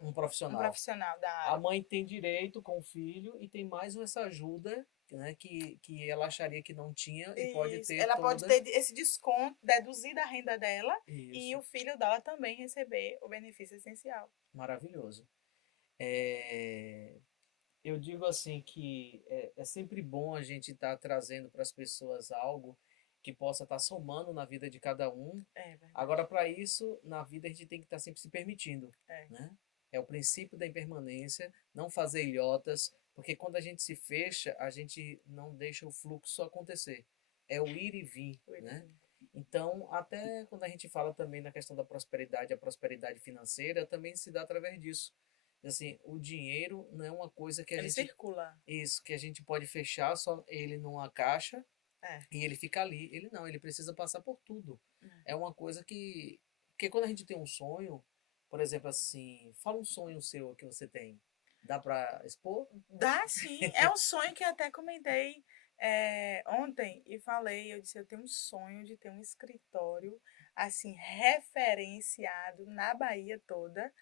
Um profissional. um profissional da A área. mãe tem direito com o filho e tem mais essa ajuda, né, que ela acharia que não tinha e pode Isso. ter Ela toda. pode ter esse desconto, deduzir da renda dela e Isso. o filho dela também receber o benefício essencial. Maravilhoso. Eu digo assim que é sempre bom a gente estar trazendo para as pessoas algo que possa estar somando na vida de cada um. É verdade. Agora, para isso, na vida a gente tem que estar sempre se permitindo, É. né? É o princípio da impermanência, não fazer ilhotas, porque quando a gente se fecha, a gente não deixa o fluxo acontecer. É o ir e vir, né? Então, até quando a gente fala também na questão da prosperidade, a prosperidade financeira também se dá através disso. Assim, o dinheiro não é uma coisa que a Ele gente... circula. Isso, que a gente pode fechar só ele numa caixa É. e ele fica ali. Ele não, ele precisa passar por tudo. É uma coisa que... Porque quando a gente tem um sonho, por exemplo, assim, fala um sonho seu que você tem. Dá pra expor? Dá sim. É um sonho que até comentei ontem e falei. Eu disse, eu tenho um sonho de ter um escritório assim, referenciado na Bahia toda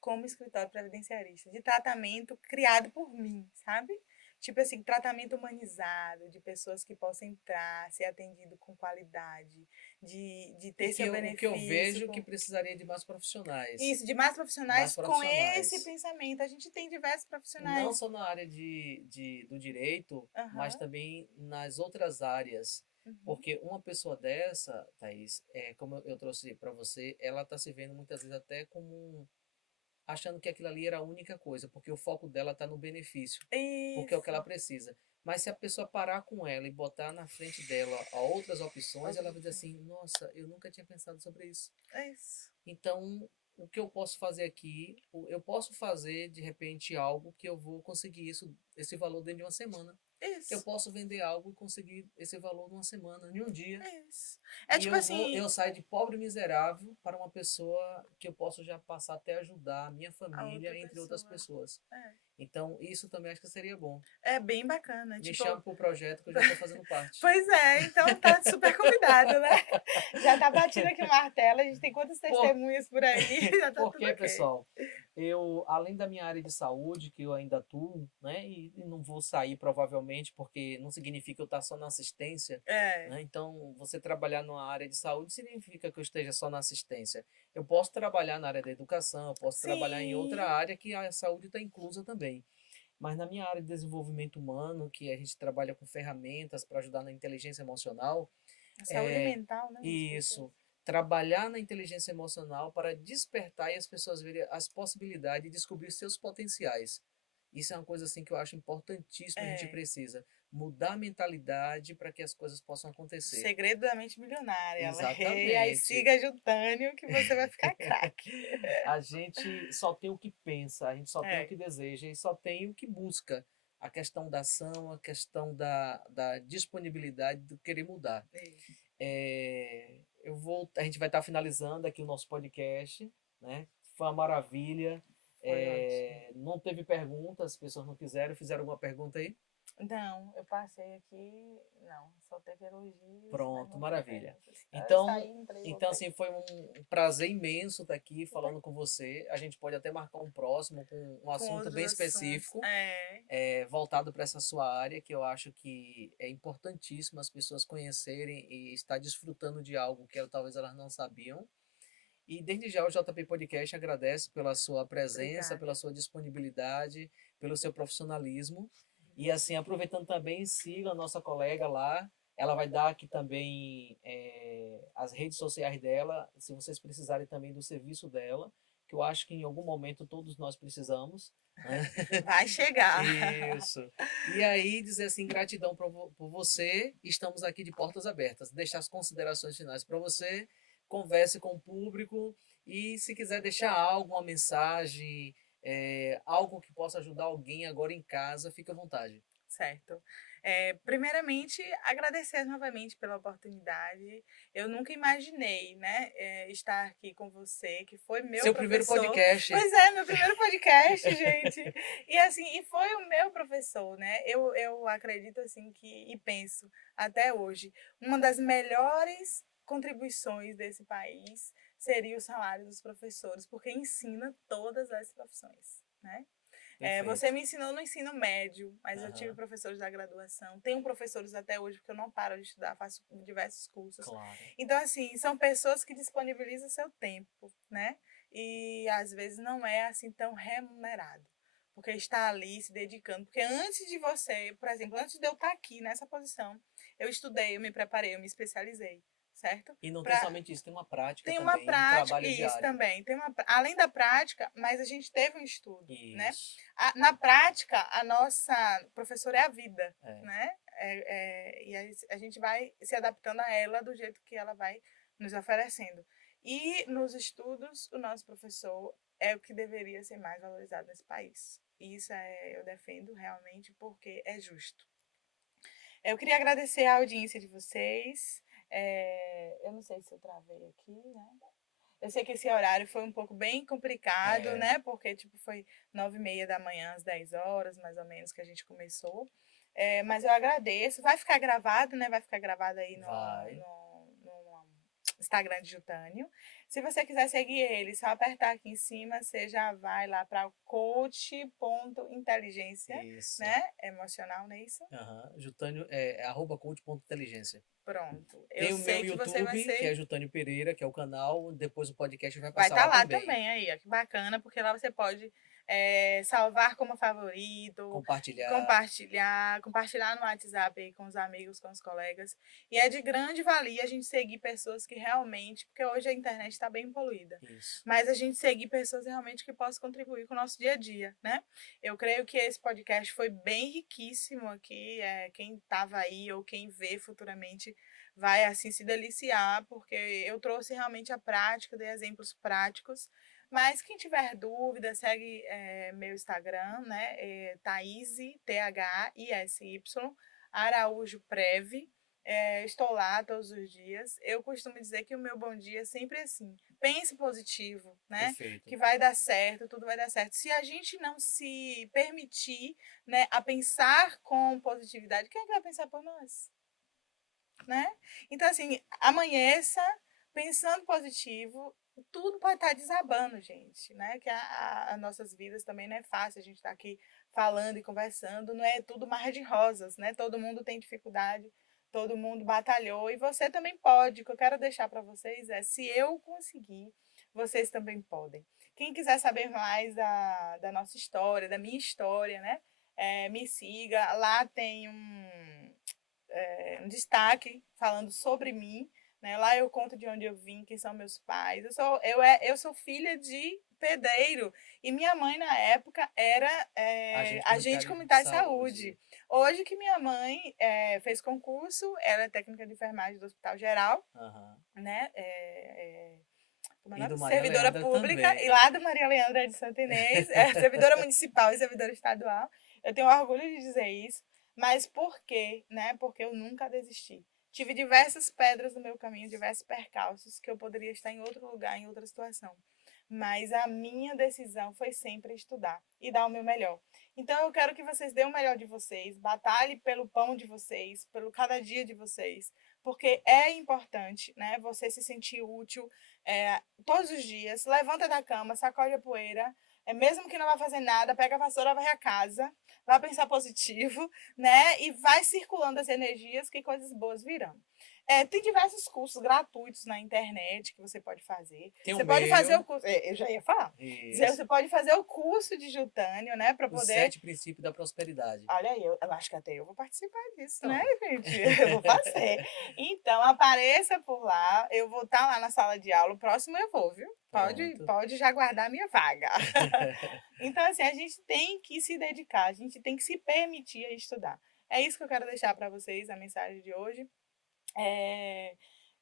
como escritório previdenciarista, de tratamento criado por mim, sabe? Tipo assim, tratamento humanizado, de pessoas que possam entrar, ser atendido com qualidade, de ter seu benefício. O que eu vejo que precisaria de mais profissionais. Isso, de mais profissionais com esse pensamento. A gente tem diversos profissionais. Não só na área do direito, mas também nas outras áreas. Porque uma pessoa dessa, Thaís, como eu trouxe para você, ela está se vendo muitas vezes até como achando que aquilo ali era a única coisa, porque o foco dela está no benefício, porque é o que ela precisa. Mas se a pessoa parar com ela e botar na frente dela outras opções, ela vai dizer assim, nossa, eu nunca tinha pensado sobre isso. É isso. Então, o que eu posso fazer aqui, eu posso fazer, de repente, algo que eu vou conseguir esse valor dentro de uma semana. Isso. Eu posso vender algo e conseguir esse valor numa semana, em um dia. Isso. É tipo assim... Eu saio de pobre e miserável para uma pessoa que eu posso já passar até ajudar a minha família, entre outras pessoas. Então, isso também acho que seria bom. É bem bacana. Me chama pro projeto que eu já estou fazendo parte. Pois é, então tá super convidado, né? Já tá batido aqui o martelo, a gente tem quantas testemunhas por aí? Já tá Porque, pessoal, eu, além da minha área de saúde, que eu ainda atuo, né? E não vou sair provavelmente, porque não significa eu estar só na assistência. Né? Então, você trabalhar numa área de saúde significa que eu esteja só na assistência. Eu posso trabalhar na área da educação, eu posso trabalhar em outra área que a saúde está inclusa também. Mas na minha área de desenvolvimento humano, que a gente trabalha com ferramentas para ajudar na inteligência emocional. Saúde mental, né? Isso. Trabalhar na inteligência emocional para despertar e as pessoas verem as possibilidades e descobrir seus potenciais. Isso é uma coisa assim que eu acho importantíssima, a gente precisa mudar a mentalidade para que as coisas possam acontecer. Segredo da mente milionária. Exatamente. E aí siga Jutânio que você vai ficar craque. A gente só tem o que pensa, a gente só tem o que deseja e só tem o que busca. A questão da ação, a questão da disponibilidade do querer mudar. A gente vai estar finalizando aqui o nosso podcast, né? Foi uma maravilha. Não teve perguntas, as pessoas não quiseram. Fizeram alguma pergunta aí? Não, eu passei aqui, não, só teve elogios. Pronto, maravilha. Então assim, foi um prazer imenso estar aqui falando com você. A gente pode até marcar um próximo com um assunto bem específico, voltado para essa sua área, que eu acho que é importantíssimo as pessoas conhecerem e estar desfrutando de algo que talvez elas não sabiam. E desde já o JP Podcast agradece pela sua presença, Obrigada. pela sua disponibilidade, pelo seu profissionalismo. E assim, aproveitando também, siga a nossa colega lá. Ela vai dar aqui também as redes sociais dela, se vocês precisarem também do serviço dela, que eu acho que em algum momento todos nós precisamos, né? Vai chegar. Isso. E aí, dizer assim, gratidão por você. Estamos aqui de portas abertas. Deixar as considerações finais para você. Converse com o público. E se quiser deixar algo, uma mensagem, algo que possa ajudar alguém agora em casa, fique à vontade. Certo. Primeiramente, agradecer novamente pela oportunidade. Eu nunca imaginei, né, estar aqui com você, que foi meu Seu primeiro professor. podcast. Pois é, meu primeiro podcast, gente. E assim, e foi o meu professor, né? Eu acredito assim que e penso até hoje, uma das melhores contribuições desse país seria o salário dos professores, porque ensina todas as profissões, né? Você Perfeito. me ensinou no ensino médio, mas eu tive Aham, professores da graduação. Tenho professores até hoje, porque eu não paro de estudar, faço diversos cursos. claro. Então, assim, são pessoas que disponibilizam seu tempo, né? E às vezes não é assim tão remunerado. Porque está ali se dedicando. Porque antes de você, por exemplo, antes de eu estar aqui nessa posição, eu estudei, eu me preparei, eu me especializei, certo? E não tem Para somente isso, tem uma prática tem uma também de prática, trabalho e isso diário. também, além da prática, mas a gente teve um estudo, né? Isso. Na prática, a nossa professora é a vida, É. né? E a gente vai se adaptando a ela do jeito que ela vai nos oferecendo. E nos estudos, o nosso professor é o que deveria ser mais valorizado nesse país. E isso eu defendo realmente porque é justo. Eu queria agradecer a audiência de vocês. Eu não sei se eu travei aqui, né? Eu sei que esse horário foi um pouco bem complicado, É, né? Porque, tipo, foi 9h30 da manhã, às 10 horas, mais ou menos, que a gente começou. Mas eu agradeço. Vai ficar gravado, né? Vai ficar gravado aí vai. no Instagram de Jutânio. Se você quiser seguir ele, só apertar aqui em cima, você já vai lá para o coach.inteligência, Isso. né? Emocional, não é isso? Aham. Jutânio @coach.inteligência. Pronto. Eu Tem o meu sei que você vai YouTube, que ser. é Jutânio Pereira, que é o canal. Depois o podcast vai Vai passar estar lá lá também. também, aí, ó, que bacana, porque lá você pode salvar como favorito, Compartilhar. compartilhar no WhatsApp aí com os amigos, com os colegas. E é de grande valia a gente seguir pessoas que realmente, porque hoje a internet está bem poluída, Isso. mas a gente seguir pessoas realmente que possam contribuir com o nosso dia a dia, né? Eu creio que esse podcast foi bem riquíssimo aqui. Quem estava aí ou quem vê futuramente vai assim se deliciar, porque eu trouxe realmente a prática, dei exemplos práticos. Mas quem tiver dúvida, segue meu Instagram, né? Thaisy, THISY, Araújo Preve. Estou lá todos os dias. Eu costumo dizer que o meu bom dia é sempre assim. Pense positivo, né? Perfeito. Que vai dar certo, tudo vai dar certo. Se a gente não se permitir, né, a pensar com positividade, quem é que vai pensar por nós? Né? Então, assim, amanheça pensando positivo, tudo pode estar desabando, gente, né? Que as nossas vidas também não é fácil, a gente está aqui falando e conversando, não é tudo mar de rosas, né? Todo mundo tem dificuldade, todo mundo batalhou, e você também pode. O que eu quero deixar para vocês é, se eu conseguir, vocês também podem. Quem quiser saber mais da nossa história, da minha história, né? Me siga, lá tem um destaque falando sobre mim, né? Lá eu conto de onde eu vim, quem são meus pais. Eu sou filha de pedreiro e minha mãe na época era agente comunitário de saúde. Hoje que minha mãe fez concurso, ela é técnica de enfermagem do Hospital Geral, Aham. né? Como é o E nome? do Maria Servidora Leandra pública, e também. lá do Maria Leandra de Santa Inês, servidora municipal e servidora estadual. Eu tenho orgulho de dizer isso. Mas por quê? Né? Porque eu nunca desisti. Tive diversas pedras no meu caminho, diversos percalços, que eu poderia estar em outro lugar, em outra situação. Mas a minha decisão foi sempre estudar e dar o meu melhor. Então eu quero que vocês dêem o melhor de vocês, batalhem pelo pão de vocês, pelo cada dia de vocês, porque é importante, né? Você se sentir útil todos os dias. Levanta da cama, sacode a poeira, mesmo que não vá fazer nada, pega a vassoura, vai a casa, vai pensar positivo, né? E vai circulando as energias que coisas boas virão. Tem diversos cursos gratuitos na internet que você pode fazer. Tem o Você pode fazer meu. o curso. Eu já ia falar. Isso. Você pode fazer o curso de Jutânio, né? Para Os poder. 7 princípios da prosperidade. Olha aí, eu acho que até eu vou participar disso, Então. né, gente? Eu vou fazer. Então, apareça por lá. Eu vou estar lá na sala de aula. O próximo eu vou, viu? Pronto. Pode já guardar a minha vaga. Então, assim, a gente tem que se dedicar, a gente tem que se permitir a estudar. É isso que eu quero deixar para vocês, a mensagem de hoje.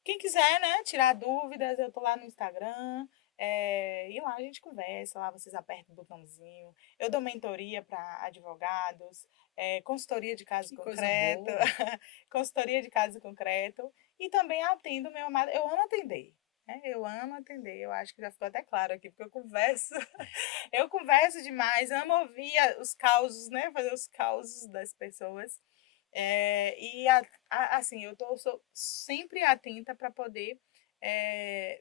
Quem quiser, né, tirar dúvidas, eu tô lá no Instagram. E lá a gente conversa, lá vocês apertam o botãozinho. Eu dou mentoria para advogados, consultoria de caso Que coisa concreto, boa. consultoria de caso concreto. E também atendo meu amado. Eu amo atender. Eu amo atender. Eu acho que já ficou até claro aqui, porque eu converso. Eu converso demais, amo ouvir os causos, né? Fazer os causos das pessoas. Assim, sou sempre atenta para poder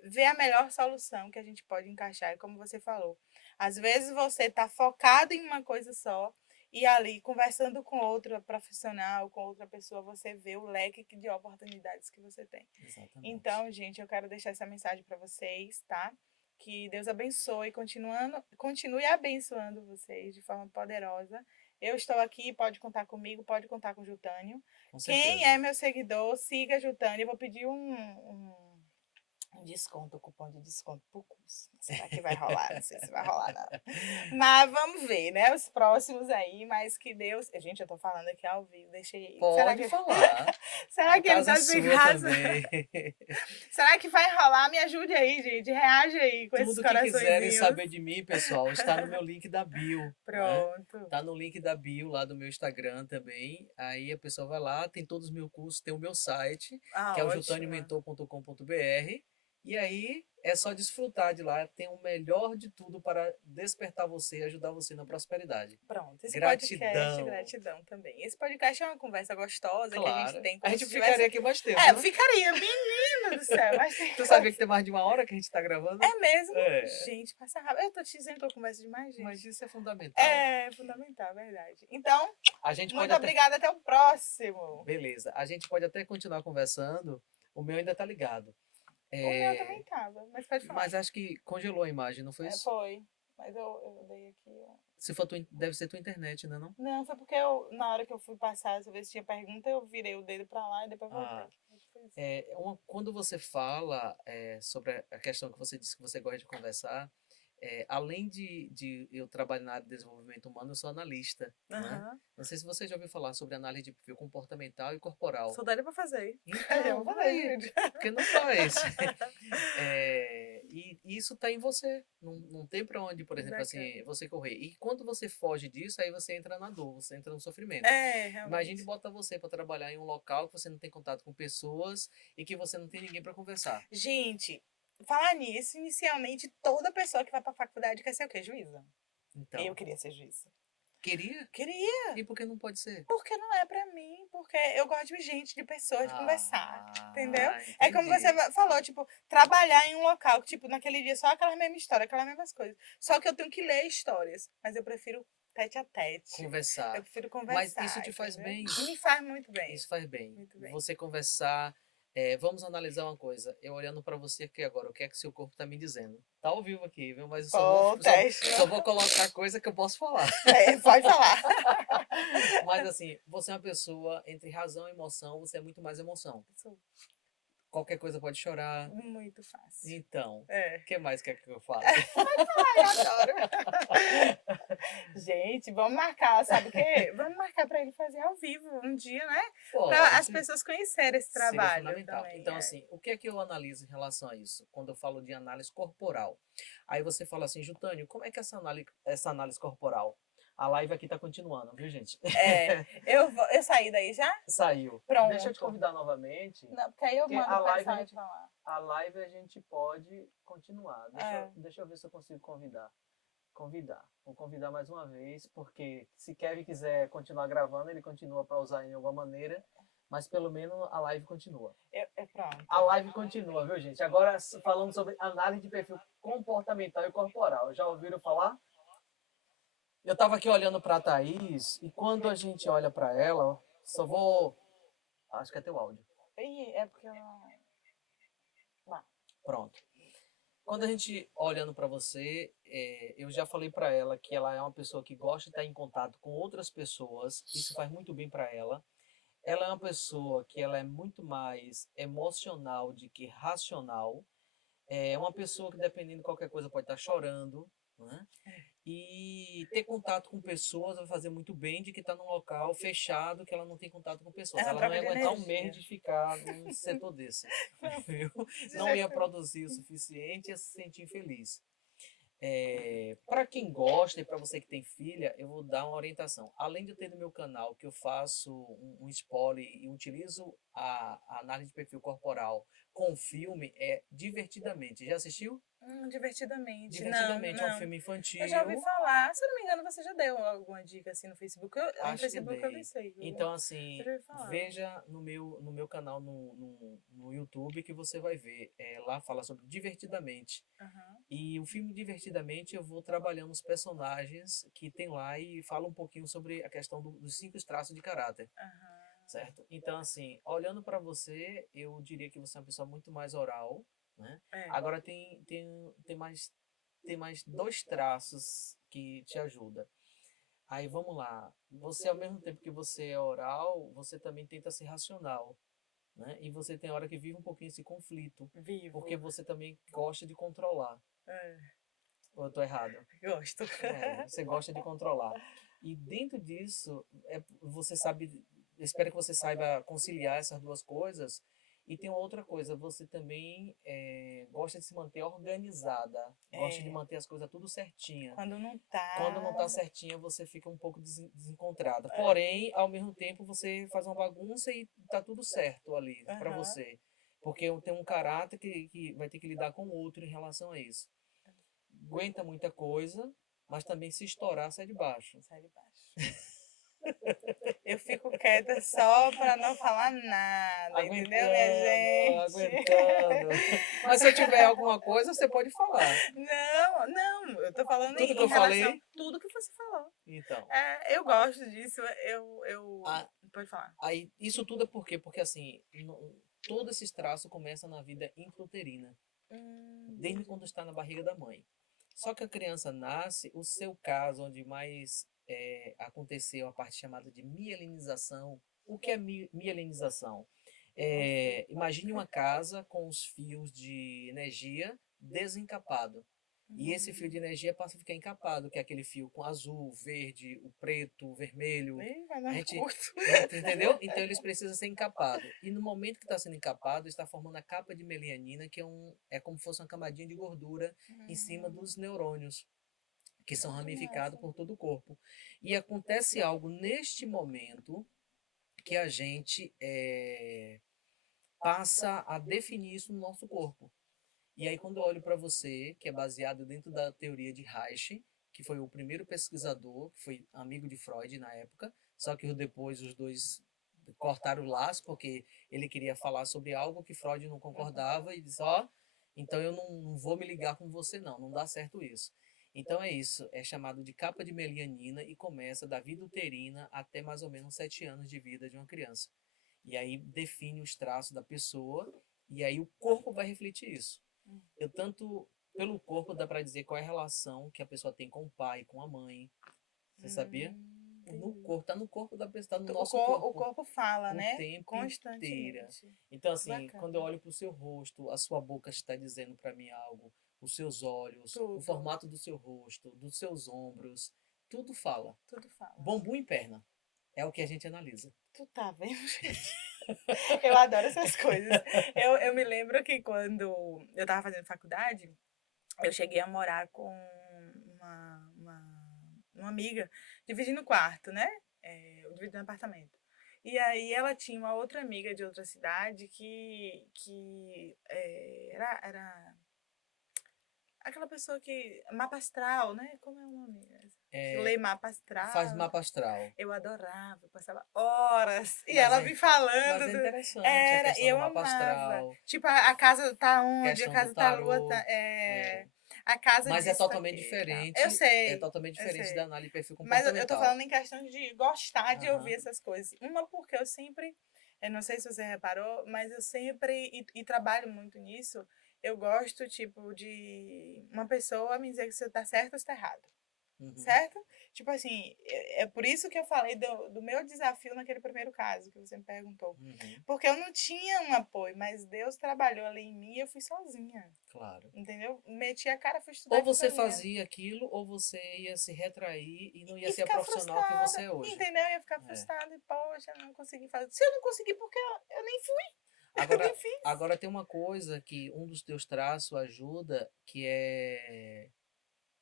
ver a melhor solução que a gente pode encaixar. E como você falou, às vezes você está focado em uma coisa só e ali, conversando com outra profissional, com outra pessoa, você vê o leque de oportunidades que você tem. Exatamente. Então, gente, eu quero deixar essa mensagem para vocês, tá? Que Deus abençoe, continue abençoando vocês de forma poderosa. Eu estou aqui, pode contar comigo, pode contar com o Jutânio. Quem é meu seguidor, siga a Jutânio. Eu vou pedir um desconto, cupom de desconto pro curso. Será que vai rolar? Não sei se vai rolar, não. Mas vamos ver, né? Os próximos aí, mas que Deus... Gente, eu tô falando aqui ao vivo, deixei... Pode falar. Será que ele tá sem casa? Também. Será que vai rolar? Me ajude aí, gente. Reage aí com esses coraçõezinhos. Tudo que quiserem saber de mim, pessoal, está no meu link da bio. Pronto. Né? Tá no link da bio lá do meu Instagram também. Aí a pessoa vai lá, tem todos os meus cursos, tem o meu site, que é o jutaniomentor.com.br. E aí é só desfrutar de lá. Tem o melhor de tudo para despertar você e ajudar você na prosperidade. Pronto. Esse gratidão. podcast, gratidão também. Esse podcast é uma conversa gostosa, claro. que a gente tem. A gente ficaria aqui mais tempo. Ficaria, menino do céu. Tu sabia que tem mais de 1 hora que a gente tá gravando? É mesmo? Gente, passa rápido. Eu tô te dizendo que eu converso demais, gente. Mas isso é fundamental. É fundamental, verdade. Então, muito obrigada. Até o próximo. Beleza. A gente pode até continuar conversando. O meu ainda tá ligado. O meu também tava, mas pode falar. Mas acho que congelou a imagem, não foi isso? Foi. Mas eu dei aqui, ó. Se for deve ser tua internet, né, não? Não, foi porque na hora que eu fui passar, se tinha pergunta, eu virei o dedo pra lá e depois voltei. Quando você fala sobre a questão que você disse que você gosta de conversar, além de eu trabalhar na área de desenvolvimento humano, eu sou analista. Né? Não sei se você já ouviu falar sobre análise de perfil comportamental e corporal. Só daria pra fazer. Então, eu vou fazer. Porque não faz. E isso está em você. Não tem para onde, por exemplo, assim, você correr. E quando você foge disso, aí você entra na dor, você entra no sofrimento. Realmente. Imagine botar você para trabalhar em um local que você não tem contato com pessoas e que você não tem ninguém para conversar. Gente, falar nisso, inicialmente, toda pessoa que vai pra faculdade quer ser o quê? Juíza. Então, eu queria ser juíza. Queria? Queria. E por que não pode ser? Porque não é pra mim. Porque eu gosto de gente, de pessoas, de conversar. Entendeu? Entendi. É como você falou, tipo, trabalhar em um local que, tipo, naquele dia só aquela mesma história, aquelas mesmas coisas. Só que eu tenho que ler histórias. Mas eu prefiro tete a tete. Conversar. Eu prefiro conversar. Mas isso te faz bem? Me faz muito bem. Isso faz bem. Muito bem. Você conversar. Vamos analisar uma coisa. Eu olhando para você aqui agora, o que é que seu corpo tá me dizendo? Tá ao vivo aqui, viu? Mas eu só vou colocar coisa que eu posso falar. Pode falar. Mas assim, você é uma pessoa, entre razão e emoção, você é muito mais emoção. Qualquer coisa pode chorar. Muito fácil. Então, o que mais quer que eu fale? Pode falar, eu adoro. Gente, vamos marcar, sabe o quê? Vamos marcar para ele fazer ao vivo um dia, né? Para as pessoas conhecerem esse trabalho. Fundamental. Também, então, assim, o que é que eu analiso em relação a isso? Quando eu falo de análise corporal. Aí você fala assim, Jutânio, como é que é essa análise corporal? A live aqui tá continuando, viu, gente? Eu saí daí já? Saiu. Pronto. Deixa eu te convidar novamente. Não, porque aí eu mando a live falar. A live a gente pode continuar. Deixa eu ver se eu consigo convidar. Vou convidar mais uma vez, porque se Kevin quiser continuar gravando, ele continua para usar em alguma maneira, mas pelo menos a live continua. Pronto. A live continua, viu, gente? Agora falando sobre análise de perfil comportamental e corporal. Já ouviram falar? Eu estava aqui olhando para a Thaís e quando a gente olha para ela, acho que é teu áudio. Ih, é porque eu não... Bah. Pronto. Quando a gente olhando para você, eu já falei para ela que ela é uma pessoa que gosta de estar em contato com outras pessoas. Isso faz muito bem para ela. Ela é uma pessoa que ela é muito mais emocional do que racional. É uma pessoa que, dependendo de qualquer coisa, pode estar chorando, né? E ter contato com pessoas vai fazer muito bem de que está num local fechado que ela não tem contato com É pessoas. uma Ela não troca ia de aguentar um mês energia. de ficar num setor desse, Não, viu? de Não ia jeito nenhum. produzir o suficiente e ia se sentir feliz. Para quem gosta e para você que tem filha, eu vou dar uma orientação. Além de eu ter no meu canal que eu faço um spoiler e utilizo a análise de perfil corporal com filme, é Divertidamente. Já assistiu? Divertidamente. Não, Divertidamente é um não. filme Eu já ouvi infantil. falar. Se eu não me engano, você já deu alguma dica assim no Facebook. No Acho que Facebook eu nem dei. sei. Então, Eu assim, já ouvi falar. veja no meu canal no YouTube que você vai ver. Lá fala sobre Divertidamente. Aham, E o filme Divertidamente eu vou trabalhando os personagens que tem lá e falo um pouquinho sobre a questão dos 5 traços de caráter, aham. certo? Então, assim, olhando para você, eu diria que você é uma pessoa muito mais oral, né? É. Agora tem mais 2 traços que te ajudam. Aí vamos lá. Você, ao mesmo tempo que você é oral, você também tenta ser racional, né? E você tem hora que vive um pouquinho esse conflito, porque Vivo. você também gosta de controlar. É, Ou eu tô errado? gosto. Você gosta de controlar. E dentro disso, você sabe, espero que você saiba conciliar essas duas coisas. E tem outra coisa, você também gosta de se manter organizada, gosta de É, manter as coisas tudo certinha. quando não Quando não tá. está certinha, você fica um pouco desencontrada. É, Porém, ao mesmo tempo, você faz uma bagunça e tá tudo certo ali para aham. você. Porque eu tenho um caráter que vai ter que lidar com o outro em relação a isso. Aguenta muita coisa, mas também se estourar, sai de baixo. Sai de baixo. Eu fico quieta só pra não falar nada, entendeu, minha Aguentando, gente? aguentando. Mas se eu tiver alguma coisa, você pode falar. Não, não, eu tô falando Tudo que em eu relação a falei, tudo que você falou. então. Eu gosto disso, eu... a- Pode falar. Aí, isso tudo é por quê? Porque assim, todos esses traços começam na vida intrauterina, desde quando Entendi. está na barriga da mãe. Só que a criança nasce, o seu caso, onde mais aconteceu a parte chamada de mielinização. O que é mielinização? Não sei. Imagine uma casa com os fios de energia desencapado. E esse fio de energia passa a ficar encapado, que é aquele fio com azul, verde, o preto, o vermelho. Ih, vai A dar gente, curto. entendeu? Então eles precisam ser encapados. E no momento que está sendo encapado, está formando a capa de melianina, que é como se fosse uma camadinha de gordura em cima dos neurônios, que são Que ramificados massa. por todo o corpo. E acontece algo neste momento que a gente passa a definir isso no nosso corpo. E aí, quando eu olho para você, que é baseado dentro da teoria de Reich, que foi o primeiro pesquisador, que foi amigo de Freud na época, só que depois os dois cortaram o laço, porque ele queria falar sobre algo que Freud não concordava e disse: Ó, então eu não vou me ligar com você, não dá certo isso. Então é isso, é chamado de capa de melianina e começa da vida uterina até mais ou menos 7 anos de vida de uma criança. E aí define os traços da pessoa e aí o corpo vai refletir isso. Eu tanto pelo corpo dá para dizer qual é a relação que a pessoa tem com o pai, com a mãe. Você sabia? No Entendi. corpo, tá no corpo da pessoa, tá no O, nosso o corpo corpo fala, o né? tempo inteiro. Constantemente. Então Que assim, quando eu bacana. olho para o seu rosto, a sua boca está dizendo para mim algo, os seus olhos, o Tudo. formato do seu rosto, dos seus ombros, tudo fala. Tudo fala. Bumbum e perna é o que a gente analisa. Tu tá vendo, gente? Eu adoro essas coisas. Eu me lembro que quando eu tava fazendo faculdade, eu cheguei a morar com uma amiga, dividindo o quarto, né? Dividindo apartamento. E aí ela tinha uma outra amiga de outra cidade que era aquela pessoa que... Mapa astral, né? Como é o nome? Que lê É, mapa faz astral. mapa astral. Eu adorava, eu passava horas. E Mas ela é, me mas falando. é interessante a Era, e questão do eu mapa amava. astral, Tipo, a casa tá onde, a questão do casa tá a lua, tarô. É, a casa mas é disso, tá totalmente aqui e tal. Eu diferente, é sei, totalmente eu diferente da sei. análise de perfil Mas eu tô comportamental. falando em questão de gostar de ouvir Aham. essas coisas. Uma, porque eu sempre Eu não sei se você reparou, mas eu sempre, e trabalho muito nisso, eu gosto, tipo, de uma pessoa me dizer que você tá certo ou está errado. Uhum, Certo? Tipo assim, é por isso que eu falei do meu desafio naquele primeiro caso que você me perguntou. uhum, Porque eu não tinha um apoio, mas Deus trabalhou ali em mim e eu fui sozinha. claro. Entendeu? Meti a cara, fui estudar Ou e fui você sozinha. fazia aquilo, ou você ia se retrair e não ia E ser a ficar profissional que você frustrada, é hoje. entendeu? Eu ia ficar É. frustrada e, poxa, não consegui fazer. Se eu não consegui, porque eu nem fui, eu nem Agora, fiz. agora tem uma coisa que um dos teus traços ajuda, que é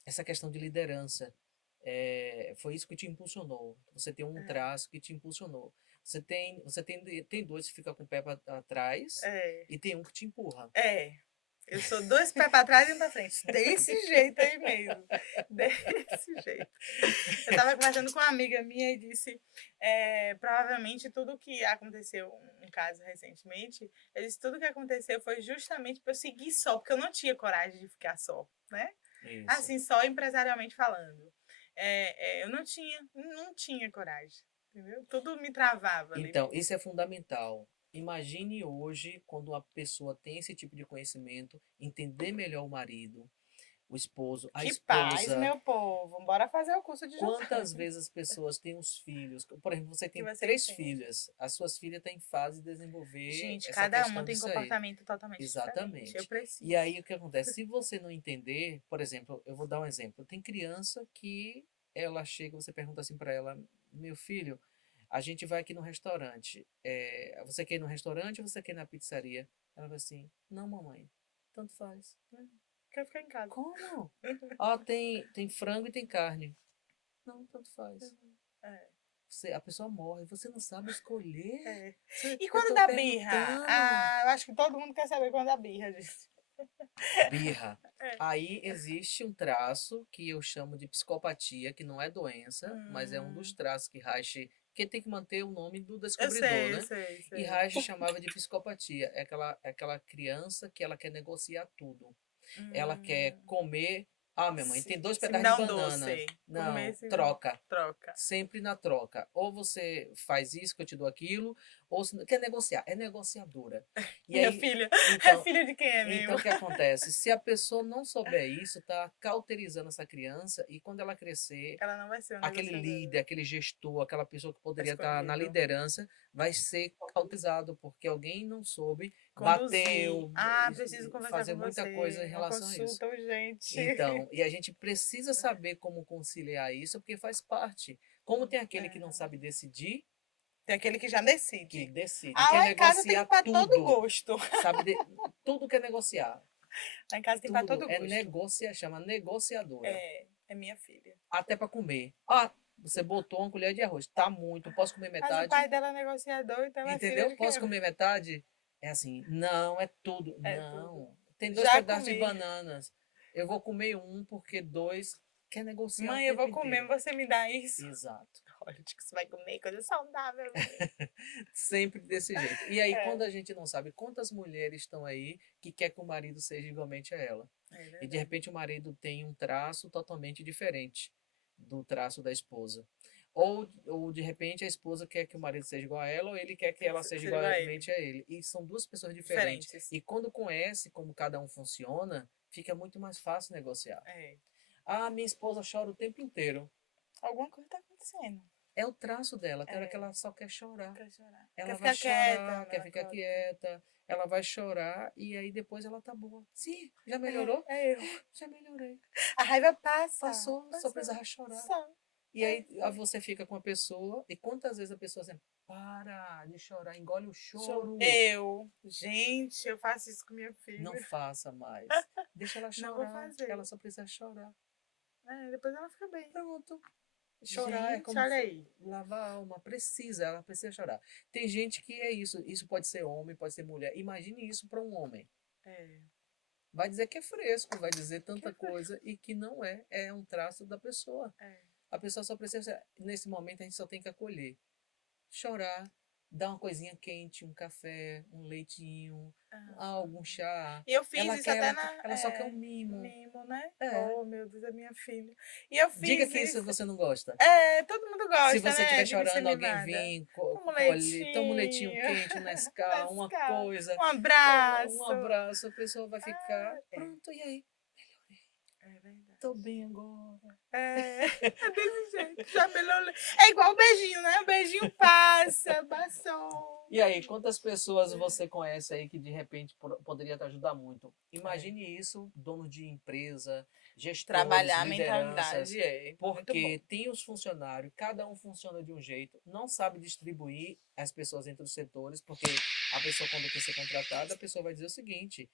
essa questão de liderança. Foi isso que te impulsionou. Você tem um traço que te impulsionou. Tem dois que ficam com o pé para atrás É, e tem um que te empurra. é. Eu sou 2 pés para trás e um para frente. Desse jeito aí mesmo. Desse jeito. Eu estava conversando com uma amiga minha e disse, provavelmente tudo que aconteceu, um caso recentemente, eu disse, tudo que aconteceu foi justamente para eu seguir só, porque eu não tinha coragem de ficar só, né? Isso. Assim, só empresarialmente falando. Eu não tinha coragem, entendeu? Tudo me travava ali. Então, isso é fundamental. Imagine hoje, quando uma pessoa tem esse tipo de conhecimento, entender melhor o marido, o esposo, a Que paz, esposa. meu povo. Bora fazer o curso de Quantas Giovana. vezes as pessoas têm os filhos? Por exemplo, você Que tem você três entende. filhas. As suas filhas estão em fase de desenvolver Gente, essa cada uma questão tem disso aí. comportamento totalmente diferente. Eu Exatamente. E preciso. aí o que acontece? Se você não entender, por exemplo, eu vou dar um exemplo. Tem criança que ela chega, você pergunta assim para ela, meu filho, a gente vai aqui no restaurante. Você quer ir no restaurante ou você quer ir na pizzaria? Ela vai assim, não, mamãe, tanto faz. Quer ficar em casa. Como? Ah, tem frango e tem carne. Não, tanto faz. É, A pessoa morre, você não sabe escolher? é. E Eu quando tô dá birra? perguntando. Ah, eu acho que todo mundo quer saber quando dá birra, gente. Birra. É. Aí existe um traço que eu chamo de psicopatia, que não é doença, mas é um dos Hum, traços que Reich, que tem que manter o nome do eu descobridor, sei, né? sei, E sei. Reich chamava de psicopatia. É aquela criança que ela quer negociar tudo. Ela quer Hum, comer. Ah, minha mãe, tem dois se me pedaços de dá um banana. doce, comer Não, se troca. troca. Sempre na troca. Ou você faz isso que eu te dou aquilo, ou você quer negociar. É negociadora. E Minha aí, filha, é então, filha de quem é mesmo? então, o que acontece? Se a pessoa não souber isso, tá cauterizando essa criança e quando ela crescer, Ela não vai ser uma aquele líder, negociadora. aquele gestor, aquela pessoa que Tá poderia estar na escondido. liderança, vai ser cauterizado porque alguém não soube, Conduzir. bateu, Ah, preciso conversar fazer com muita coisa você. em Uma relação a isso. consulta urgente. Então, e a gente precisa saber como conciliar isso, porque faz parte. Como tem aquele que não É. sabe decidir, Tem aquele que já que decide. decide, Ah, quer lá em casa tem negociar para todo tudo, gosto. sabe? Tudo quer negociar. Lá em casa tem para Tudo todo é gosto. negociar, chama negociadora. É minha filha. Até para comer. Ah, você botou uma colher de arroz. Tá muito. Posso comer Mas o metade? pai dela é negociador, então ela é filha Entendeu? de Posso quem? comer metade? É assim, não, é tudo. É tudo. Não. Tem dois Já pedaços de comi. bananas. Eu vou comer um porque dois quer negociar o Mãe, eu tempo vou comer, inteiro. você me dá isso? Exato. Olha, que você vai comer coisa saudável, menino. Sempre desse jeito. E aí, quando É, a gente não sabe quantas mulheres estão aí que quer que o marido seja igualmente a ela. é E de verdade. repente o marido tem um traço totalmente diferente do traço da esposa. Ou de repente a esposa quer que o marido seja igual a ela, ou ele quer que ela seja Seja igual a ele. igualmente a ele. E são duas pessoas diferentes. Diferentes. E quando conhece como cada um funciona, fica muito mais fácil negociar. É. Ah, minha esposa chora o tempo inteiro. Alguma coisa tá acontecendo. É o traço dela, tem hora que É, ela só quer chorar. quer chorar. Ela Quer vai ficar quieta, chorar, quer ficar melancólica. quieta, ela vai chorar e aí depois ela tá boa. Sim, já melhorou? É eu. Já melhorei. A raiva passa. Passou, só Passou. precisava chorar. Só. E aí você fica com a pessoa e quantas vezes a pessoa assim, para de chorar, engole o choro. Gente, eu faço isso com minha filha. Não faça mais. Deixa ela Não vou chorar, ela fazer. só precisa chorar. Depois ela fica bem. Pronto. Chorar é Gente, como olha aí. lavar a alma. Ela precisa chorar. Tem gente que é isso. Isso pode ser homem, pode ser mulher. Imagine isso para um homem. É. Vai dizer que é fresco, vai dizer Que tanta foi? coisa e que não é. É um traço da pessoa. É. A pessoa só precisa. Nesse momento a gente só tem que acolher. Chorar, dar uma coisinha quente, um café, um leitinho, Ah. algum chá. E eu fiz Ela isso quer, até ela só quer um mimo. mimo, né? É. Oh, meu Deus, é minha filha. E eu Diga fiz que isso isso. você não gosta. Todo mundo Se gosta, você né? estiver De me ser chorando, alguém mimada. vir, Um colhe, toma um leitinho leitinho, quente, um Nescau, uma Nescau, coisa, um um abraço. abraço, a pessoa vai ficar, É, pronto, e aí? é Tô verdade. bem agora. É desse jeito. Já melhorou. É igual o beijinho, né? O beijinho passa, passou. E aí, quantas pessoas você conhece aí que de repente poderia te ajudar muito? É. Imagine isso, dono de empresa, gestores, Trabalhar a lideranças, mentalidade é muito bom. porque tem os funcionários, cada um funciona de um jeito, não sabe distribuir as pessoas entre os setores, porque a pessoa, quando quer ser contratada, a pessoa vai dizer o seguinte: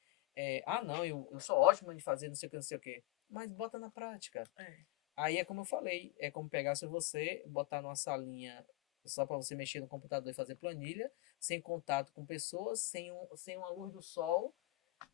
não, eu sou ótima de fazer não sei o que, não sei o que, mas bota na prática. É. Aí é como eu falei, é como pegasse você, botar numa salinha só para você mexer no computador e fazer planilha, sem contato com pessoas, sem uma luz do sol,